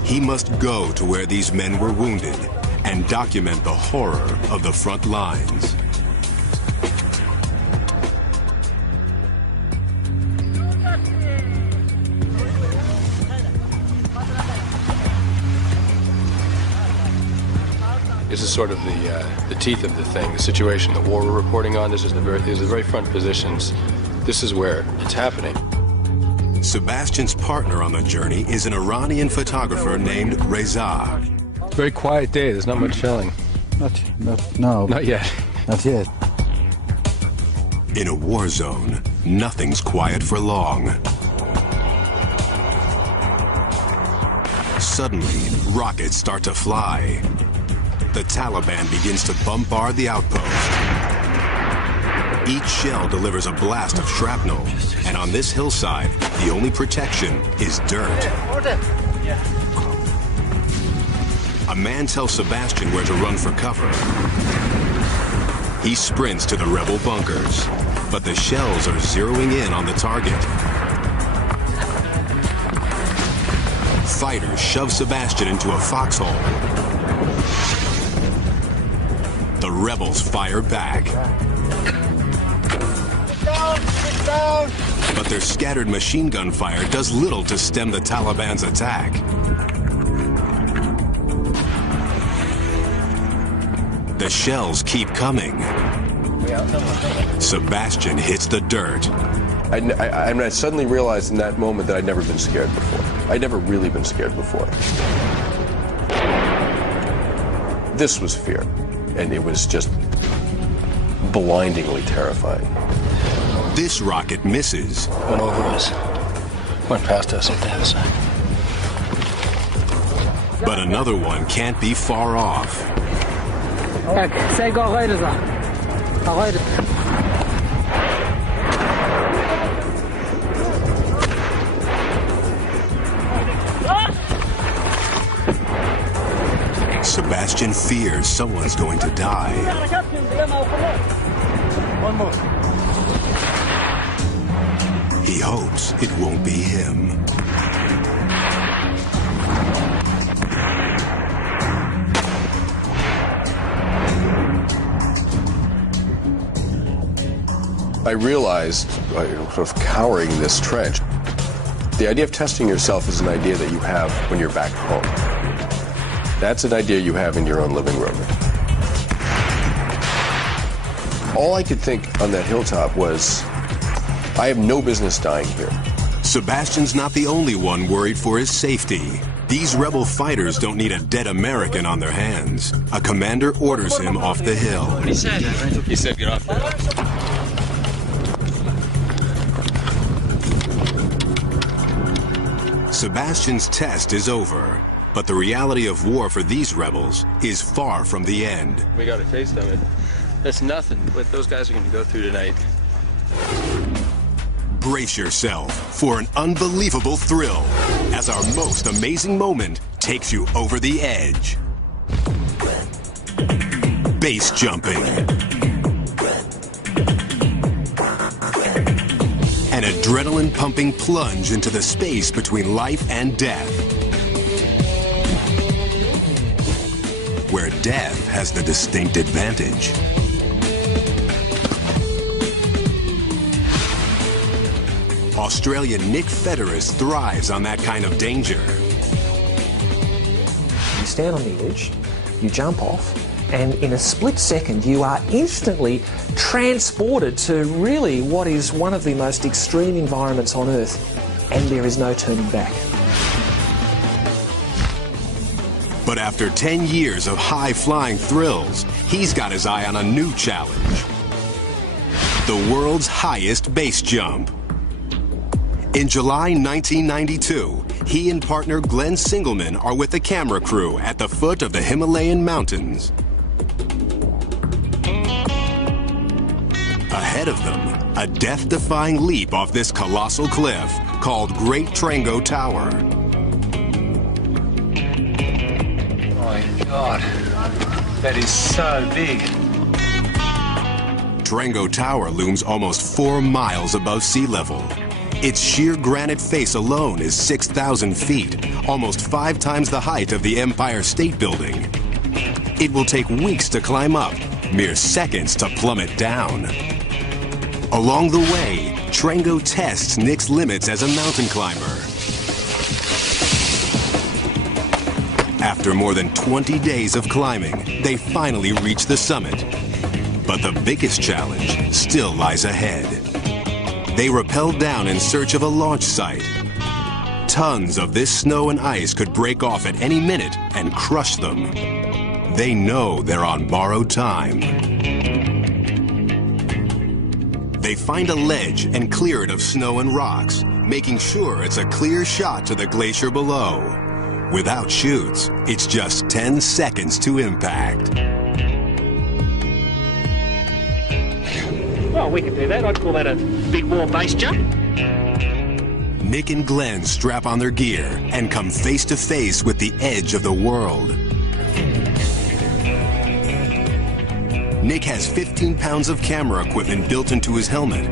He must go to where these men were wounded and document the horror of the front lines. This is sort of the teeth of the thing, the situation, the war we're reporting on. These are the very front positions. This is where it's happening. Sebastian's partner on the journey is an Iranian photographer named Reza. Very quiet day. There's not much shelling. Not yet. Not yet. In a war zone, nothing's quiet for long. Suddenly, rockets start to fly. The Taliban begins to bombard the outpost. Each shell delivers a blast of shrapnel, and on this hillside, the only protection is dirt. A man tells Sebastian where to run for cover. He sprints to the rebel bunkers, but the shells are zeroing in on the target. Fighters shove Sebastian into a foxhole. The rebels fire back. Get down! But their scattered machine gun fire does little to stem the Taliban's attack. The shells keep coming. Sebastian hits the dirt. I suddenly realized in that moment that I'd never been scared before. I'd never really been scared before. This was fear, and it was just blindingly terrifying. This rocket misses. Went over us. Went past us at the other side. But another one can't be far off. Sebastian fears someone's going to die. One more. He hopes it won't be him. I realized, sort of cowering in this trench, the idea of testing yourself is an idea that you have when you're back home. That's an idea you have in your own living room. All I could think on that hilltop was, I have no business dying here. Sebastian's not the only one worried for his safety. These rebel fighters don't need a dead American on their hands. A commander orders him off the hill. He said, get off the hill. Sebastian's test is over, but the reality of war for these rebels is far from the end. We got a taste of it. That's nothing what those guys are going to go through tonight. Brace yourself for an unbelievable thrill as our most amazing moment takes you over the edge. Base jumping. An adrenaline-pumping plunge into the space between life and death, where death has the distinct advantage. Australian Nick Federis thrives on that kind of danger. You stand on the edge, you jump off, and in a split second you are instantly transported to really what is one of the most extreme environments on Earth, and there is no turning back. But after 10 years of high-flying thrills, he's got his eye on a new challenge: the world's highest base jump. In July 1992, he and partner Glenn Singleman are with the camera crew at the foot of the Himalayan mountains. Ahead of them, a death-defying leap off this colossal cliff called Great Trango Tower. My God, that is so big. Trango Tower looms almost 4 miles above sea level. Its sheer granite face alone is 6,000 feet, almost 5 times the height of the Empire State Building. It will take weeks to climb up, mere seconds to plummet down. Along the way, Trango tests Nick's limits as a mountain climber. After more than 20 days of climbing, they finally reach the summit. But the biggest challenge still lies ahead. They rappel down in search of a launch site. Tons of this snow and ice could break off at any minute and crush them. They know they're on borrowed time. They find a ledge and clear it of snow and rocks, making sure it's a clear shot to the glacier below. Without chutes, it's just 10 seconds to impact. Well, we can do that. I'd call that a big wall base jump. Nick and Glenn strap on their gear and come face to face with the edge of the world. Nick has 15 pounds of camera equipment built into his helmet.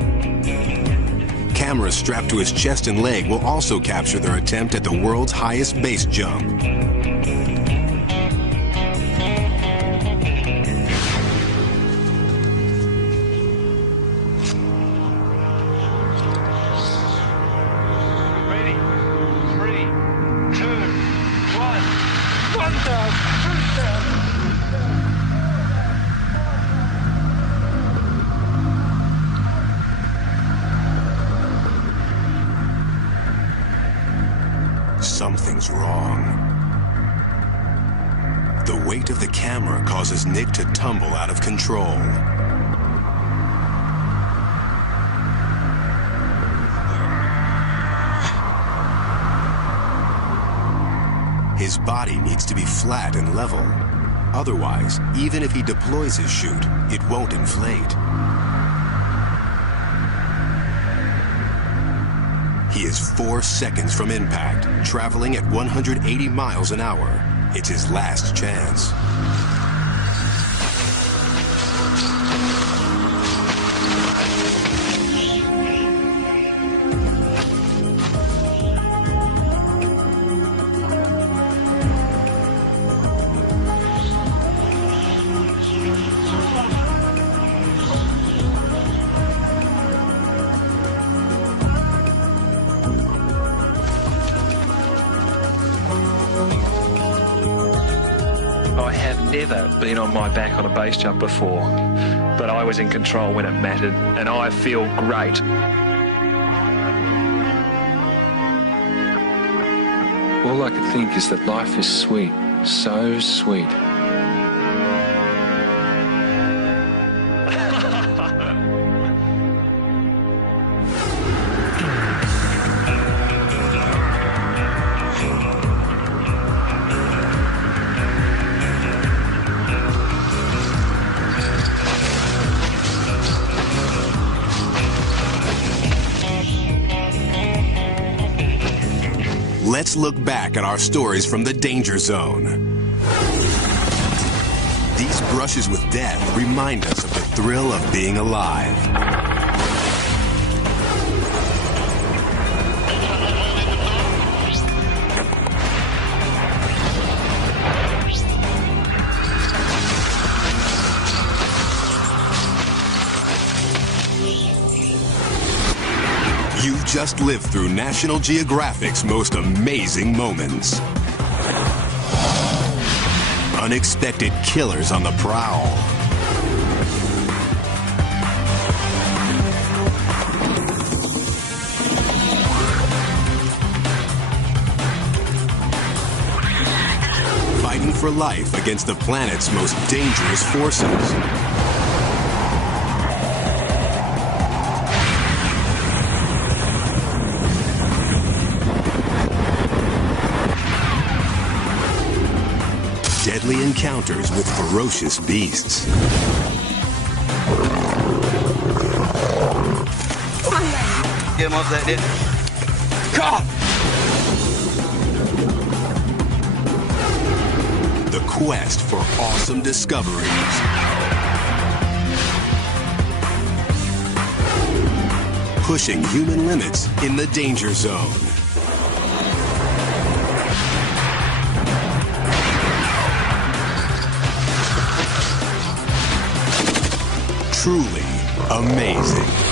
Cameras strapped to his chest and leg will also capture their attempt at the world's highest base jump. Something's wrong. The weight of the camera causes Nick to tumble out of control. His body needs to be flat and level. Otherwise, even if he deploys his chute, it won't inflate. He is 4 seconds from impact, traveling at 180 miles an hour. It's his last chance. Never been on my back on a base jump before, but I was in control when it mattered, and I feel great. All I could think is that life is sweet, so sweet. let's look back at our stories from the danger zone. These brushes with death remind us of the thrill of being alive. You've just lived through National Geographic's most amazing moments. Unexpected killers on the prowl. Fighting for life against the planet's most dangerous forces. Deadly encounters with ferocious beasts. Get him off that dude. God! The quest for awesome discoveries. Pushing human limits in the danger zone. Truly amazing.